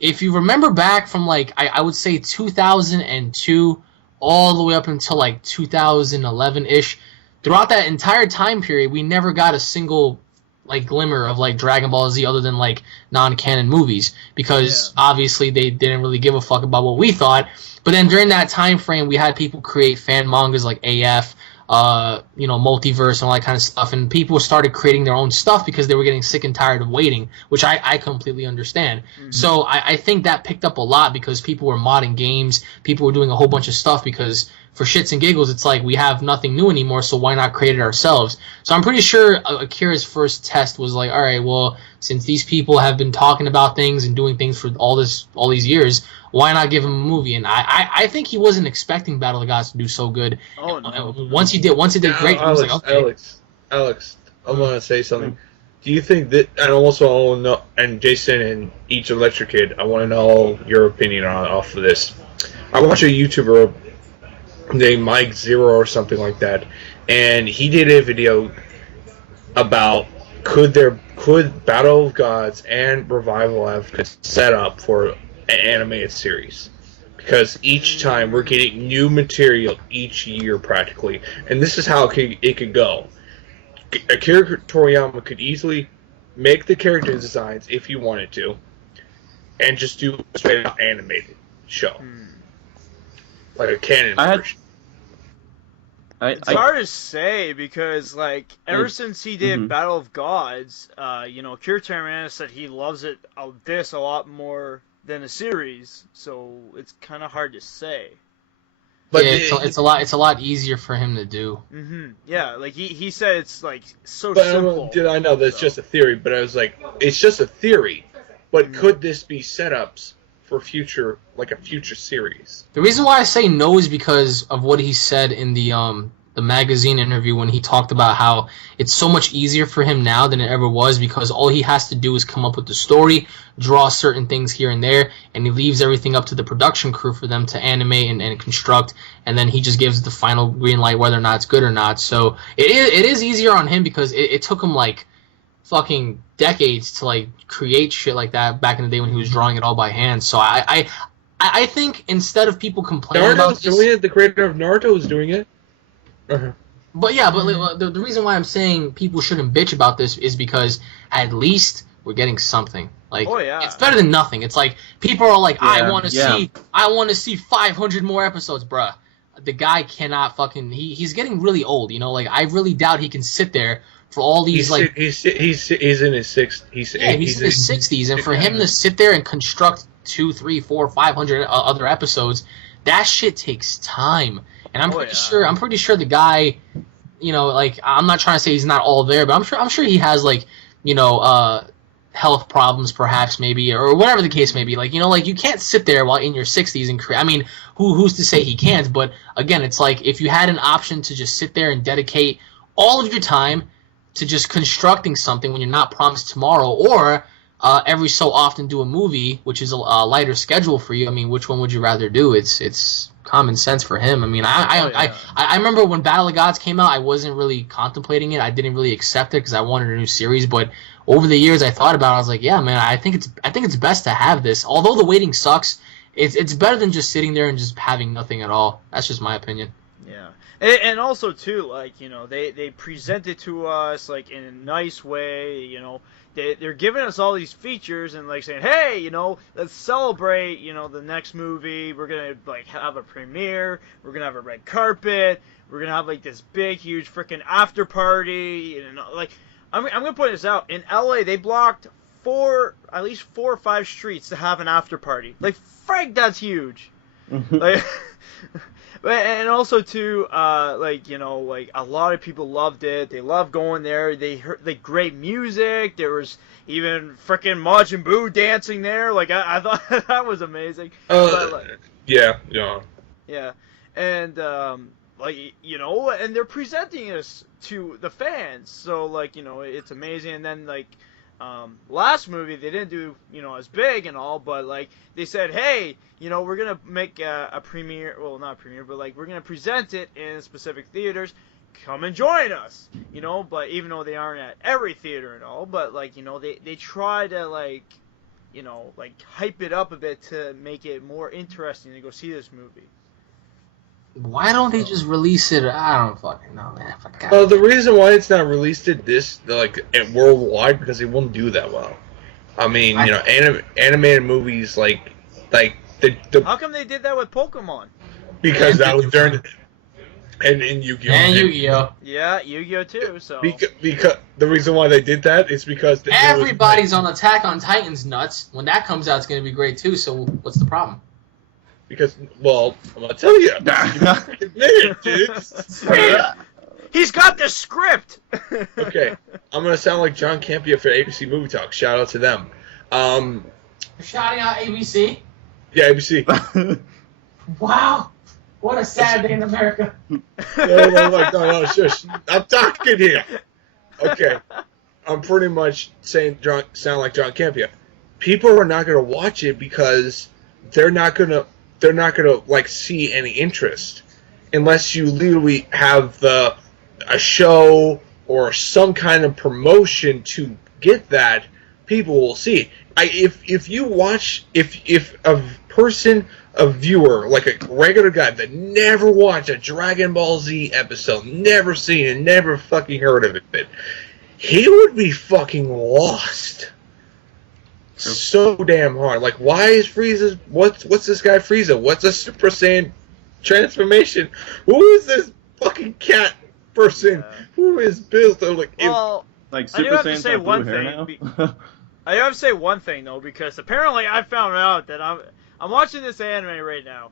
if you remember back from like I would say 2002 all the way up until like 2011-ish, throughout that entire time period, we never got a single like glimmer of like Dragon Ball Z other than like non-canon movies, because obviously they didn't really give a fuck about what we thought. But then during that time frame, we had people create fan mangas like AF, Multiverse and all that kind of stuff, and people started creating their own stuff because they were getting sick and tired of waiting, which I completely understand. So I think that picked up a lot because people were modding games, people were doing a whole bunch of stuff because for shits and giggles, it's like we have nothing new anymore, so why not create it ourselves? So I'm pretty sure Akira's first test was like, all right, well, since these people have been talking about things and doing things for all these years, why not give him a movie? And I think he wasn't expecting Battle of the Gods to do so good. Oh no! Once it did great, he was like, okay. Alex, I want to say something. Do you think that, and also I want to know, and Jason and each Electric Kid, I want to know your opinion off of this. I watch a YouTuber named Mike Zero or something like that, and he did a video about could Battle of Gods and Revival have could set up for an animated series, because each time we're getting new material each year practically, and this is how it could go. Akira Toriyama could easily make the character designs if he wanted to, and just do a straight out animated show, like a canon version. It's hard to say because, like, ever since he did Battle of Gods, Akira Toriyama said he loves it a lot more than a series, so it's kind of hard to say. But yeah, it's a lot easier for him to do. Yeah, like he said, it's like so simple. I know that's just a theory, but I was like, it's just a theory. But could this be setups for a future series? The reason why I say no is because of what he said in the magazine interview when he talked about how it's so much easier for him now than it ever was, because all he has to do is come up with the story, draw certain things here and there, and he leaves everything up to the production crew for them to animate and construct, and then he just gives the final green light whether or not it's good or not. So it is easier on him because it took him like fucking decades to like create shit like that back in the day when he was drawing it all by hand. So I think instead of people complaining about this, doing it. The creator of Naruto is doing it. But the reason why I'm saying people shouldn't bitch about this is because at least we're getting something. Like, it's better than nothing. It's like people are like, I want to see 500 more episodes, bruh. The guy cannot fucking. He's getting really old. Like I really doubt he can sit there for all these he's in his 60s. He's in his 60s, and for him to sit there and construct 2, 3, 4, 500 other episodes, that shit takes time. And I'm pretty sure the guy, I'm not trying to say he's not all there, but I'm sure he has health problems perhaps maybe, or whatever the case may be. You can't sit there while in your 60s and create. I mean, who's to say he can't? But again, it's like if you had an option to just sit there and dedicate all of your time to just constructing something when you're not promised tomorrow, or every so often do a movie, which is a lighter schedule for you. I mean, which one would you rather do? It's common sense for him. I mean, I remember when Battle of Gods came out, I wasn't really contemplating it. I didn't really accept it because I wanted a new series. But over the years, I thought about it. I was like, yeah, man, I think it's best to have this. Although the waiting sucks, it's better than just sitting there and just having nothing at all. That's just my opinion. Yeah. And also too, they present it to us in a nice way. They're giving us all these features and saying, hey, let's celebrate, the next movie. We're gonna have a premiere. We're gonna have a red carpet. We're gonna have this big, huge freaking after party. And I'm gonna point this out. In LA, they blocked at least 4 or 5 streets to have an after party. Frank, that's huge. And also too, a lot of people loved it. They loved going there. They heard great music. There was even freaking Majin Buu dancing there. I thought that was amazing. Yeah. And and they're presenting us to the fans. So it's amazing. And then last movie they didn't do as big and all, but they said, hey, we're gonna make a premiere, well, not a premiere, but we're gonna present it in specific theaters. Come and join us, But even though they aren't at every theater and all, but they try to you know, like hype it up a bit to make it more interesting to go see this movie. Why don't they just release it? I don't fucking know, man. Well, the reason why it's not released worldwide because it won't do that well. I mean, you know, animated movies like the How come they did that with Pokemon? because that was during and Yu-Gi-Oh! And Yu-Gi-Oh! Yeah, Yu-Gi-Oh too. So Because the reason why they did that is because Everybody's on Attack on Titan's nuts. When that comes out, it's going to be great too. So what's the problem? Because, well, I'm gonna tell you, admit it, dude. he's got the script. Okay, I'm gonna sound like John Campia for ABC Movie Talk. Shout out to them. You're shouting out ABC? Yeah, ABC. Wow. What a sad day in America. No, shush. I'm talking here. Okay, I'm pretty much saying sound like John Campia. People are not gonna watch it because they're not gonna like see any interest unless you literally have a show or some kind of promotion to get that. People will see. If you watch, if a viewer, like a regular guy that never watched a Dragon Ball Z episode, never seen it, never fucking heard of it, he would be fucking lost. So damn hard. Like, why is Frieza? What's this guy Frieza? What's a Super Saiyan transformation? Who is this fucking cat person? Yeah. Who is built? Well, Like I do Super have to Saiyan's say got blue one hair thing. now. I have to say one thing though, because apparently I found out that I'm watching this anime right now.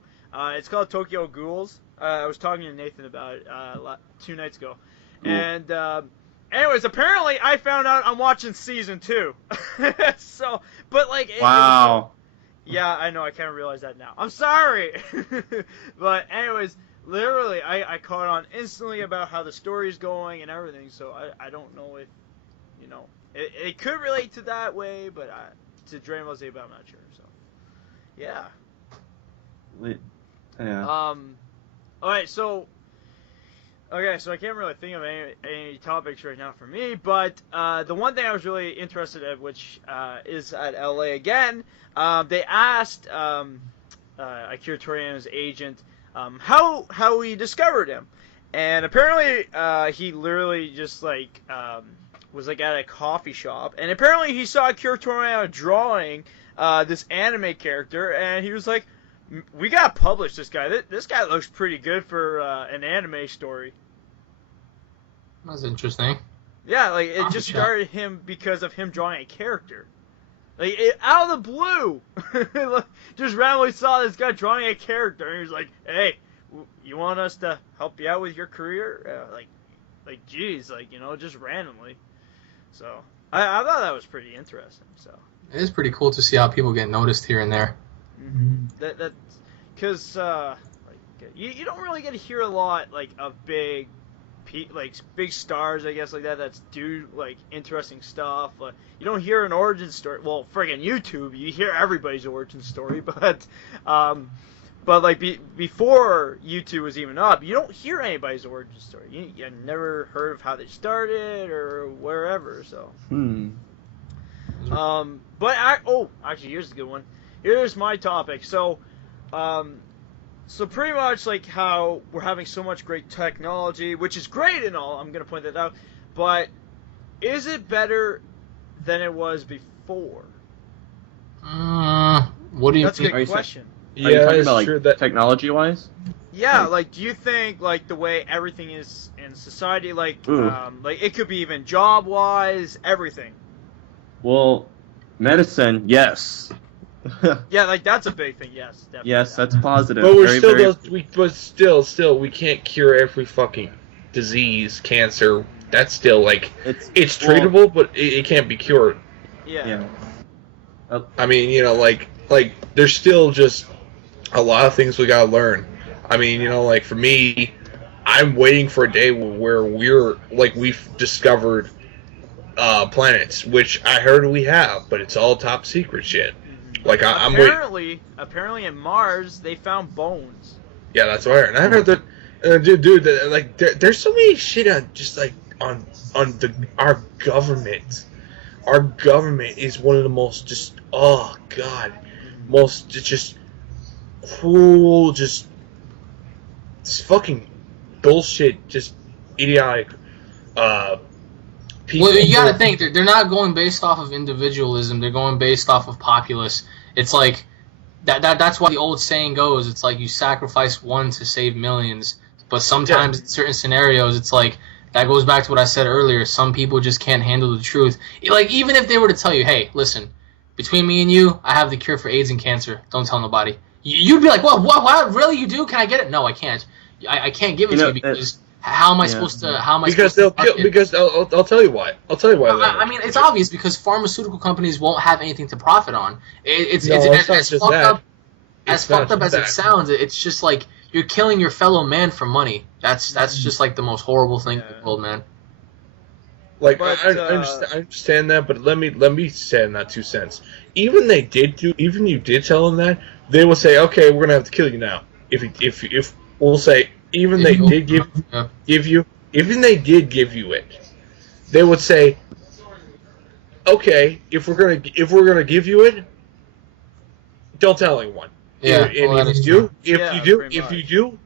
It's called Tokyo Ghouls. I was talking to Nathan about it 2 nights ago, Cool. and anyways, apparently I found out I'm watching season 2. So, but like, Wow. yeah, I know, I can't realize that now. I'm sorry. But anyways, literally, I caught on instantly about how the story's going and everything. So I don't know if, you know, it could relate to that way, but to Dragonball Z, but I'm not sure. So, yeah. Yeah. Alright, so I can't really think of any topics right now for me, but the one thing I was really interested in, which is at LA again, they asked Akira Toriyama's agent how he discovered him, and apparently he literally just like was like at a coffee shop, and apparently he saw Akira Toriyama drawing this anime character, and he was like, "We gotta publish this guy. This guy looks pretty good for an anime story." That's interesting. Yeah, like it just started him because of him drawing a character. Like out of the blue, just randomly saw this guy drawing a character, and he was like, "Hey, you want us to help you out with your career?" Like, geez, like, you know, just randomly. So I thought that was pretty interesting. So It is pretty cool to see how people get noticed here and there. that because like you don't really get to hear a lot like of big stars, I guess, like that's do like interesting stuff. You don't hear an origin story. Well, friggin' YouTube, you hear everybody's origin story, but like before YouTube was even up, you don't hear anybody's origin story. You never heard of how they started or wherever. So. But actually, here's a good one. Here's my topic. So pretty much like how we're having so much great technology, which is great and all, I'm going to point that out, but is it better than it was before? What do you That's a think? good question. Are you talking it's about true like that technology-wise? Yeah, like, do you think, like, the way everything is in society, like it could be even job-wise, everything? Well, medicine, yes. Yeah, like, that's a big thing, yes, definitely. Yes, that's positive. But still, we can't cure every fucking disease, cancer. That's still like it's treatable, but it can't be cured. Yeah. I mean, you know, like there's still just a lot of things we gotta learn. I mean, you know, like for me, I'm waiting for a day where we've discovered planets, which I heard we have, but it's all top secret shit. Like I'm waiting. Apparently in Mars they found bones. Yeah, that's what I heard. And I heard that, dude, like there's so many shit on just like on our government. our government is one of the most just most just cruel, just fucking bullshit, just idiotic people. Well, you gotta think they're not going based off of individualism. They're going based off of populace. It's like that's why the old saying goes. It's like you sacrifice one to save millions. But sometimes in certain scenarios, it's like that goes back to what I said earlier. Some people just can't handle the truth. Like even if they were to tell you, "Hey, listen, between me and you, I have the cure for AIDS and cancer. Don't tell nobody." You'd be like, "What? Really? You do? Can I get it?" No, I can't. I can't give it to you because how am I supposed to? How am I because supposed to? Because I'll tell you why. I'll tell you why. I mean, it's obvious because pharmaceutical companies won't have anything to profit on. It's not as just fucked that. up. As It's not fucked up just as it that. sounds, it's just like you're killing your fellow man for money. That's just like the most horrible thing in the world, man. Like But, I understand that, but let me say in that 2 cents. Even you did tell them that, they will say, okay, we're gonna have to kill you now. If we'll say even they did give you it, they would say, okay, if we're gonna give you it, don't tell anyone. Yeah, And well, that if is you true. do, if you do,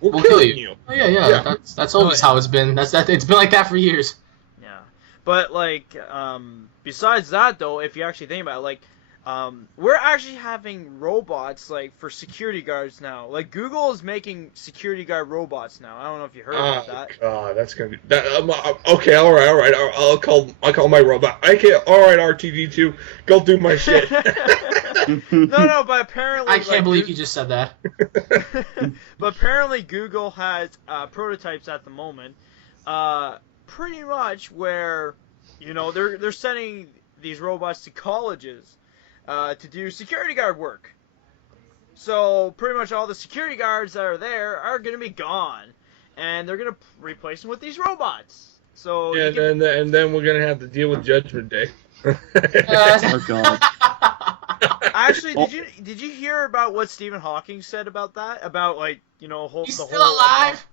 we'll kill you. Oh, yeah. That's always how it's been. It's been like that for years. Yeah, but like, besides that though, if you actually think about it, like, we're actually having robots like for security guards now. Like Google is making security guard robots now. I don't know if you heard about that. God, that's gonna be that. Okay, all right. I'll call my robot. Okay, all right, RTD2, go do my shit. No, but apparently I can't believe you just said that. But apparently Google has prototypes at the moment, pretty much where, you know, they're sending these robots to colleges to do security guard work. So pretty much all the security guards that are there are going to be gone, and they're going to replace them with these robots. So and then we're gonna have to deal with Judgment Day. Oh god. Actually, did you hear about what Stephen Hawking said about that? About like, you know, He's still alive?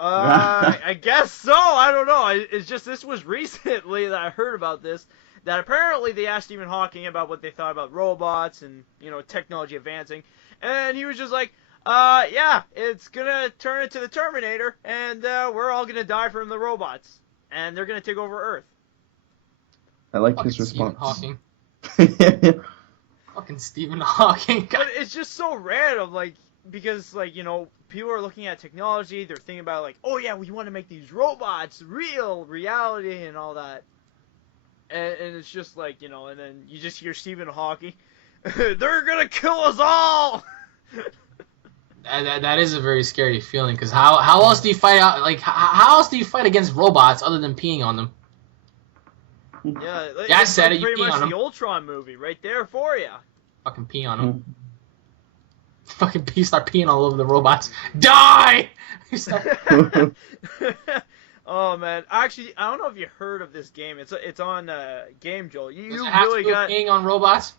I guess so. I don't know. It's just this was recently that I heard about this. That apparently they asked Stephen Hawking about what they thought about robots and, you know, technology advancing, and he was just like, yeah, it's gonna turn into the Terminator, and we're all gonna die from the robots, and they're gonna take over Earth. I like Fucking his Stephen response. Hawking. Fucking Stephen Hawking. But it's just so random, like, because, like, you know, people are looking at technology, they're thinking about, like, oh yeah, we want to make these robots reality and all that. And it's just like, you know, and then you just hear Stephen Hawking, they're gonna kill us all! That is a very scary feeling, because how else do you fight out, like, how else do you fight against robots other than peeing on them? Yeah, I it's said like it, you pretty pee much on the 'em. Ultron movie right there for you. Fucking pee on them. Fucking start peeing all over the robots. Die! Oh man, actually, I don't know if you heard of this game. It's on Game Joel. You Does it have really to do got peeing on robots?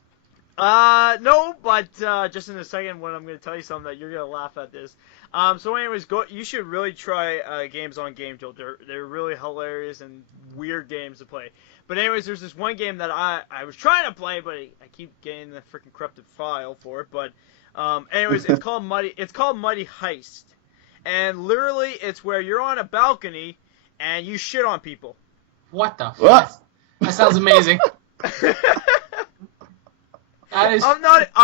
no, but just in a second when I'm gonna tell you something that you're gonna laugh at this. So anyways, you should really try games on Game Joel. They're really hilarious and weird games to play. But anyways, there's this one game that I was trying to play, but I keep getting the freaking corrupted file for it. But anyways, it's called Muddy Heist, and literally it's where you're on a balcony and you shit on people. What the What? fuck? That sounds amazing. That is... I'm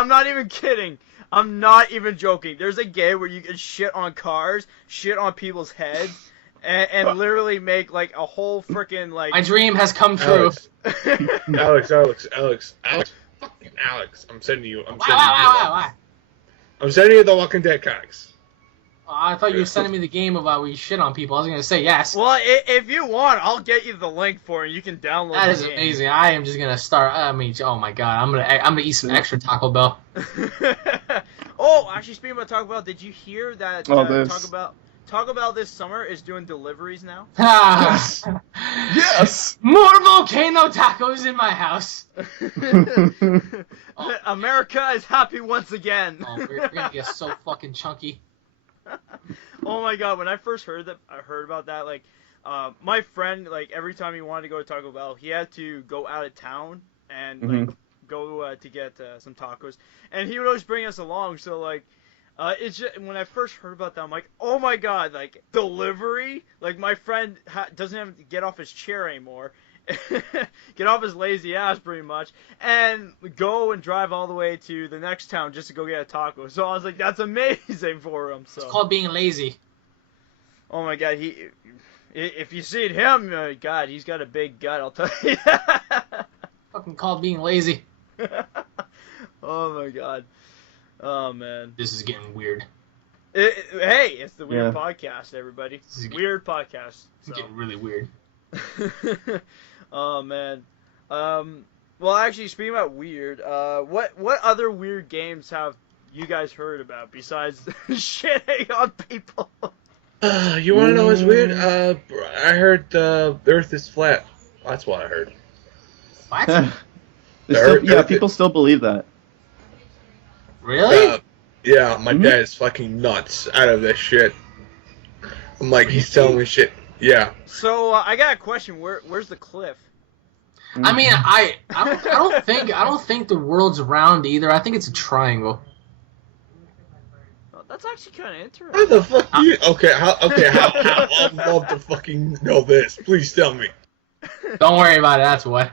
not even kidding. I'm not even joking. There's a game where you can shit on cars, shit on people's heads, and literally make like a whole freaking like. My dream has come true. Alex, fucking Alex, I'm sending you. Why? I'm sending you the Walking Dead comics. Oh, I thought you were sending me the game about where you shit on people. I was gonna say yes. Well, if you want, I'll get you the link for it. You can download. That the is game. amazing. I am just gonna start. I mean, oh my god, I'm gonna eat some extra Taco Bell. Oh, actually, speaking about Taco Bell, did you hear that Taco Bell this summer is doing deliveries now? Yes. Yes. More volcano tacos in my house. America is happy once again. Oh, we're gonna get so fucking chunky. Oh my god, when I first heard about that, like, my friend, like, every time he wanted to go to Taco Bell, he had to go out of town and, like, go to get some tacos. And he would always bring us along, so, like, it's just, when I first heard about that, I'm like, oh my god, like, delivery? Like, my friend doesn't have to get off his chair anymore. Get off his lazy ass, pretty much, and go and drive all the way to the next town just to go get a taco. So I was like, that's amazing for him. So. It's called being lazy. Oh my god, if you see him, god, he's got a big gut, I'll tell you. Fucking called being lazy. Oh my god. Oh man. This is getting weird. Hey, it's the Weird Podcast, everybody. Weird Podcast. It's getting really weird. Oh man. Well, actually, speaking about weird, what other weird games have you guys heard about besides shitting on people? You want to know what's weird? I heard the Earth is flat. That's what I heard. What? People still believe that. Really? Yeah, my dad is fucking nuts out of this shit. I'm like, he's telling me shit. Yeah. So I got a question. Where's the cliff? I mean, I don't think the world's round either. I think it's a triangle. Oh, that's actually kind of interesting. How the fuck do you? Okay, how I'd love to fucking know this. Please tell me. Don't worry about it. That's what.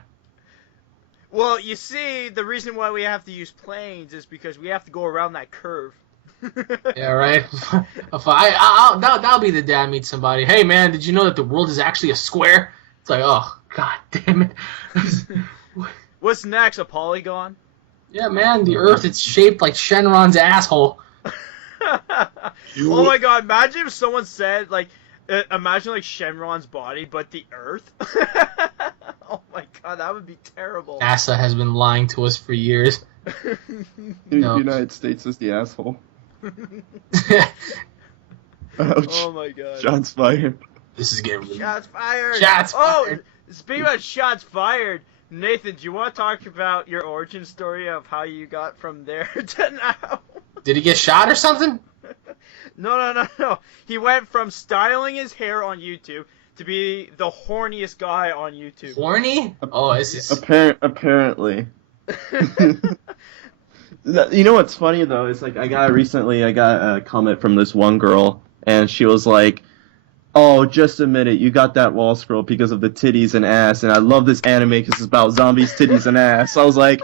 Well, you see, the reason why we have to use planes is because we have to go around that curve. Yeah, right. That'll be the day I meet somebody. Hey, man, did you know that the world is actually a square? It's like, oh, god damn it. What's next? A polygon? Yeah, man, the Earth, it's shaped like Shenron's asshole. Oh my god, imagine if someone said, like, imagine, like, Shenron's body, but the Earth? Oh my god, that would be terrible. NASA has been lying to us for years. The No. United States is the asshole. Ouch. Oh my god. Shots fired. This is getting really... Shots fired! Shots fired! Oh, speaking about shots fired, Nathan, do you want to talk about your origin story of how you got from there to now? Did he get shot or something? No. He went from styling his hair on YouTube to be the horniest guy on YouTube. Horny? Oh, this is... Apparently. You know what's funny though is like I got a comment from this one girl and she was like, "Oh, just a minute, you got that wall scroll because of the titties and ass, and I love this anime because it's about zombies, titties, and ass." I was like,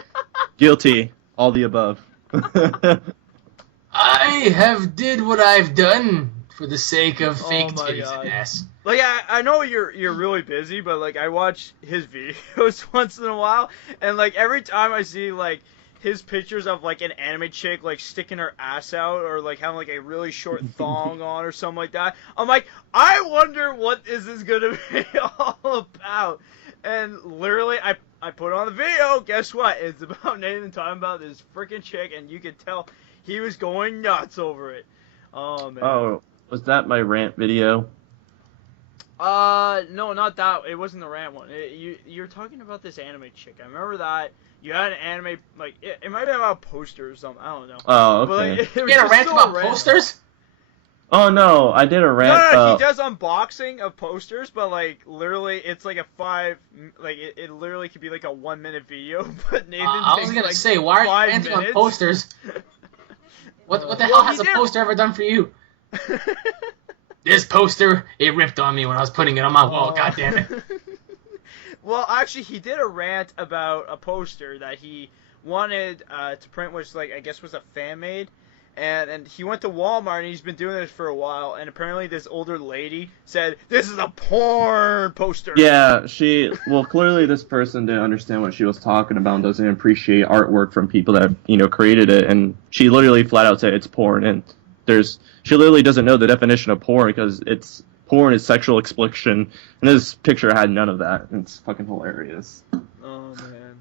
guilty, all the above. I have did what I've done for the sake of fake my titties God. and ass. Like, I know you're really busy, but, like, I watch his videos once in a while, and, like, every time I see, like, his pictures of, like, an anime chick, like, sticking her ass out, or, like, having, like, a really short thong on or something like that, I'm like, I wonder what is this gonna be all about? And literally, I put on the video, guess what? It's about Nathan talking about this freaking chick, and you could tell he was going nuts over it. Oh, man. Oh, was that my rant video? No, not that. It wasn't the rant one. You're talking about this anime chick. I remember that. You had an anime, like, it might have been about posters or something. I don't know. Oh, okay. But, like, it You was had a just rant so about random. posters? Oh no, I did a rant. No, he does unboxing of posters, but, like, literally, it's like it literally could be like a 1 minute video, but Nathan I was takes, gonna like, say, why are you 5 ranting on minutes. posters? What the Well, hell he has a did- poster ever done for you? This poster, it ripped on me when I was putting it on my wall. God damn it. Well, actually, he did a rant about a poster that he wanted to print, which, like, I guess was a fan made. And he went to Walmart, and he's been doing this for a while, and apparently this older lady said, "This is a porn poster." Yeah, clearly this person didn't understand what she was talking about and doesn't appreciate artwork from people that, created it, and she literally flat out said it's porn, and she literally doesn't know the definition of porn because porn is sexual exploitation, and this picture had none of that, and it's fucking hilarious. Oh, man.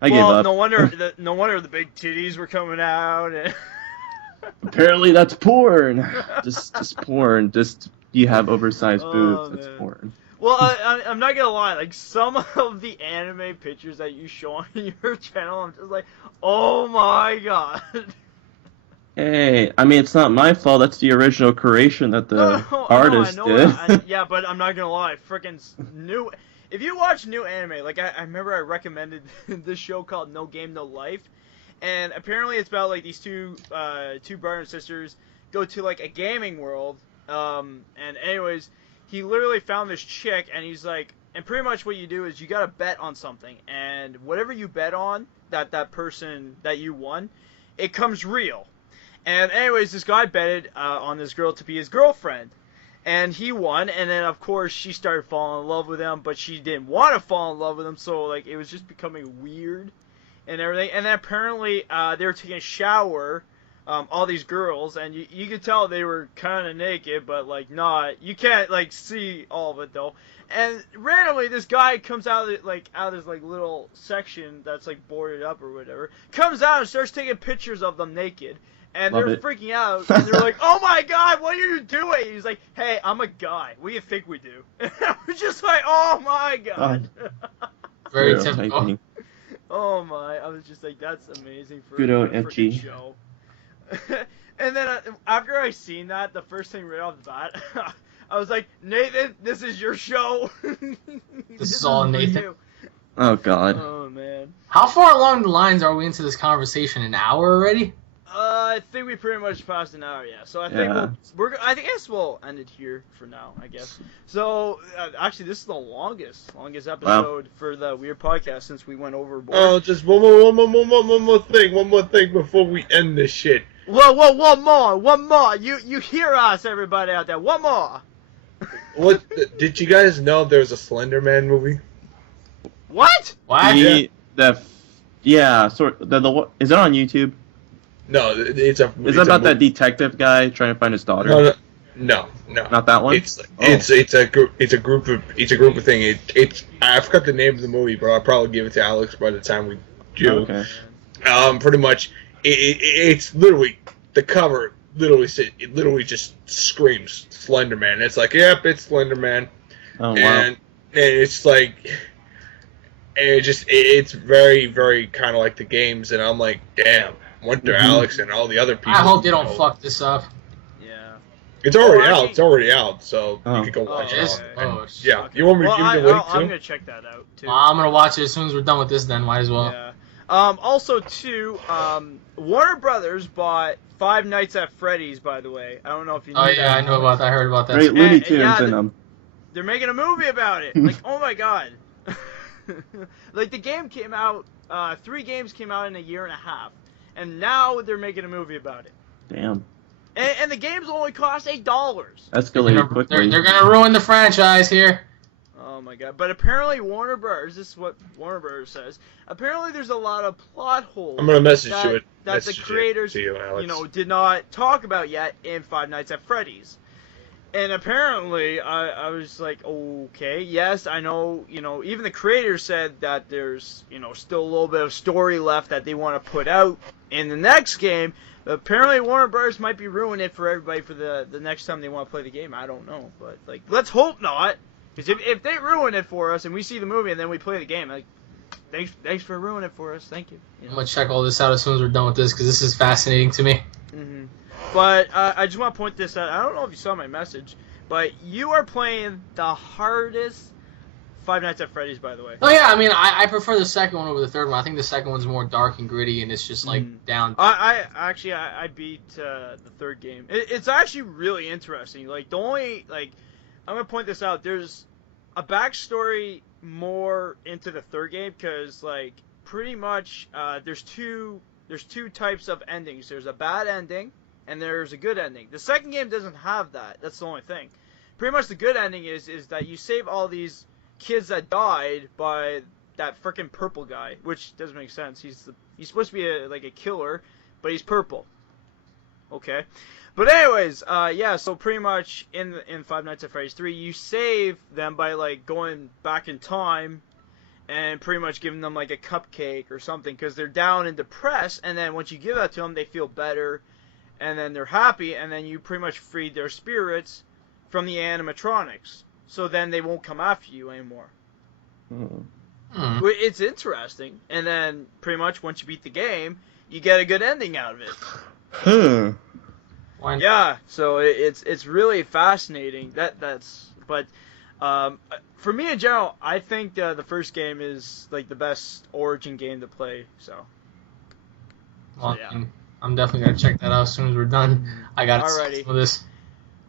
I gave up. No wonder the big titties were coming out. And Apparently that's porn. just porn. Just you have oversized boobs. That's man. porn. Well, I'm not gonna lie. Like, some of the anime pictures that you show on your channel, I'm just like, oh my god. Hey, I mean, it's not my fault. That's the original creation that the artist I know did. that. Yeah, but I'm not gonna lie, freaking new. If you watch new anime, like I remember I recommended this show called No Game No Life, and apparently it's about like these two brother and sisters go to like a gaming world. And anyways, he literally found this chick, and he's like, and pretty much what you do is you gotta bet on something, and whatever you bet on, that person that you won, it comes real. And anyways, this guy betted on this girl to be his girlfriend. And he won, and then of course she started falling in love with him, but she didn't want to fall in love with him, so like it was just becoming weird and everything. And then apparently they were taking a shower, all these girls, and you could tell they were kind of naked, but like not. You can't like see all of it though. And randomly this guy comes out of this like little section that's like boarded up or whatever, comes out and starts taking pictures of them naked. And Love they're it. freaking out, and they're like, "Oh my God, what are you doing?" He's like, "Hey, I'm a guy. What do you think we do?" And I was just like, "Oh my God." Very Yeah, typical. typing. Oh my! I was just like, "That's amazing for Good old a freaking Etchy. show." And then after I seen that, the first thing right off the bat, I was like, "Nathan, this is your show." This is all for Nathan. you. Oh God. Oh man. How far along the lines are we into this conversation? An hour already? I think we pretty much passed an hour, yeah. So I think Yeah. I guess we'll end it here for now, I guess. So actually, this is the longest episode for the Weird Podcast since we went overboard. Oh, just one more thing before we end this shit. Whoa, one more. You hear us, everybody out there. One more. What did you guys know there was a Slender Man movie? What? What? Yeah, is it on YouTube? No, it's a. Is it about that detective guy trying to find his daughter? No. Not that one. It's a group of thing. I forgot the name of the movie, but I'll probably give it to Alex by the time we do. Okay. Pretty much, it's literally the cover. It literally just screams Slender Man. It's like, yep, it's Slender Man, Oh wow. and it's like, it's very, very kind of like the games, and I'm like, damn. Wonder Alex and all the other people. I hope they don't fuck this up. Yeah. It's already Oh, out. It's already out, so Oh. you can go watch Oh, it. okay. Oh, Yeah. Okay. You want me to Well, give you the link I'm too? gonna check that out too. I'm gonna watch it as soon as we're done with this. Then might as well. Yeah. Also, too, Warner Brothers bought Five Nights at Freddy's, by the way. I don't know if you knew Oh that. yeah, I know about that. I heard about that. Great Looney And- Tunes yeah, in them. They're making a movie about it. Like, oh my God. Like, the game came out, 3 games came out in a year and a half. And now they're making a movie about it. Damn. And the games only cost $8. Escalated quickly. They're gonna ruin the franchise here. Oh my God. But apparently Warner Bros., this is what Warner Bros. Says, apparently there's a lot of plot holes I'm gonna message that, you it. that the Message it creators, to you, Alex. did not talk about yet in Five Nights at Freddy's. And apparently, I was like, okay, yes, I know, even the creators said that there's, still a little bit of story left that they want to put out in the next game. But apparently Warner Bros. Might be ruining it for everybody for the next time they want to play the game. I don't know, but, like, let's hope not. Because if they ruin it for us and we see the movie and then we play the game, like, thanks for ruining it for us. Thank you. I'm gonna check all this out as soon as we're done with this because this is fascinating to me. Mm-hmm. But I just want to point this out. I don't know if you saw my message, but you are playing the hardest Five Nights at Freddy's, by the way. Oh yeah, I mean, I prefer the second one over the third one. I think the second one's more dark and gritty, and it's just like down. I beat the third game. It's actually really interesting. Like, the only, like, I'm gonna point this out. There's a backstory more into the third game because, like, pretty much there's two types of endings. There's a bad ending and there's a good ending. The second game doesn't have that. That's the only thing. Pretty much the good ending is that you save all these kids that died by that frickin' purple guy, which doesn't make sense. He's supposed to be a killer, but he's purple. Okay. But anyways, yeah, so pretty much in Five Nights at Freddy's 3, you save them by, like, going back in time and pretty much giving them, like, a cupcake or something because they're down and depressed, and then once you give that to them, they feel better, and then they're happy, and then you pretty much freed their spirits from the animatronics. So then they won't come after you anymore. It's interesting. And then pretty much once you beat the game, you get a good ending out of it. Huh. Why not? Yeah, so it's really fascinating. But for me in general, I think the first game is like the best origin game to play. So Well, yeah. I'm definitely gonna check that out as soon as we're done. I got Alrighty. some of this.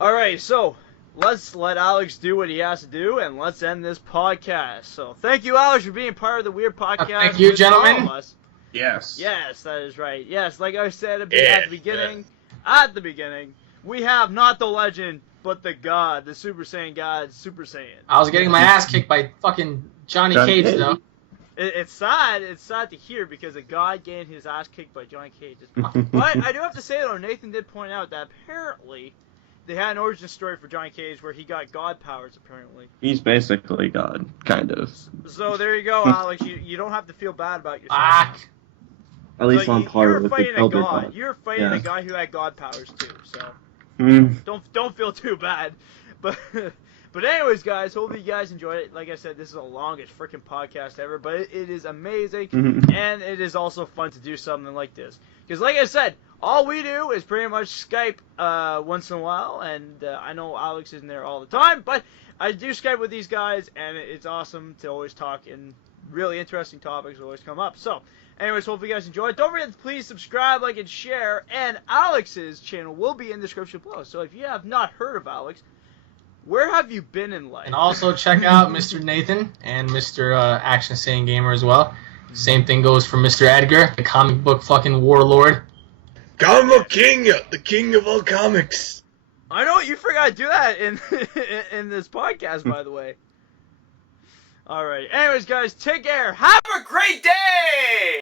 All right, so let's let Alex do what he has to do, and let's end this podcast. So thank you, Alex, for being part of the Weird Podcast. Thank you, with all gentlemen. of us. Yes. Yes, that is right. Yes, like I said at Yeah, the beginning, we have not the legend, but the god, the Super Saiyan God, Super Saiyan. I was getting my ass kicked by fucking Johnny Johnny Cage, Cage. though. It's sad to hear because a god getting his ass kicked by Johnny Cage. But I do have to say though, Nathan did point out that apparently they had an origin story for Johnny Cage where he got god powers apparently. He's basically God, kind of. So there you go, Alex. You don't have to feel bad about yourself. Fuck. At least So on par you're with fighting the a Elder god. God. You're fighting Yeah. a guy who had god powers too. So Mm. don't feel too bad. But anyways, guys, hope you guys enjoyed it. Like I said, this is the longest freaking podcast ever, but it is amazing, Mhm. and it is also fun to do something like this. Because like I said, all we do is pretty much Skype once in a while, and I know Alex isn't there all the time, but I do Skype with these guys, and it's awesome to always talk, and really interesting topics always come up. So, anyways, hope you guys enjoyed. Don't forget to please subscribe, like, and share, and Alex's channel will be in the description below. So if you have not heard of Alex, where have you been in life? And also check out Mr. Nathan and Mr. Action Saiyan Gamer as well. Same thing goes for Mr. Edgar, the comic book fucking warlord. Comic King, the king of all comics. I know you forgot to do that in this podcast, by the way. All right. Anyways, guys, take care. Have Have a great day!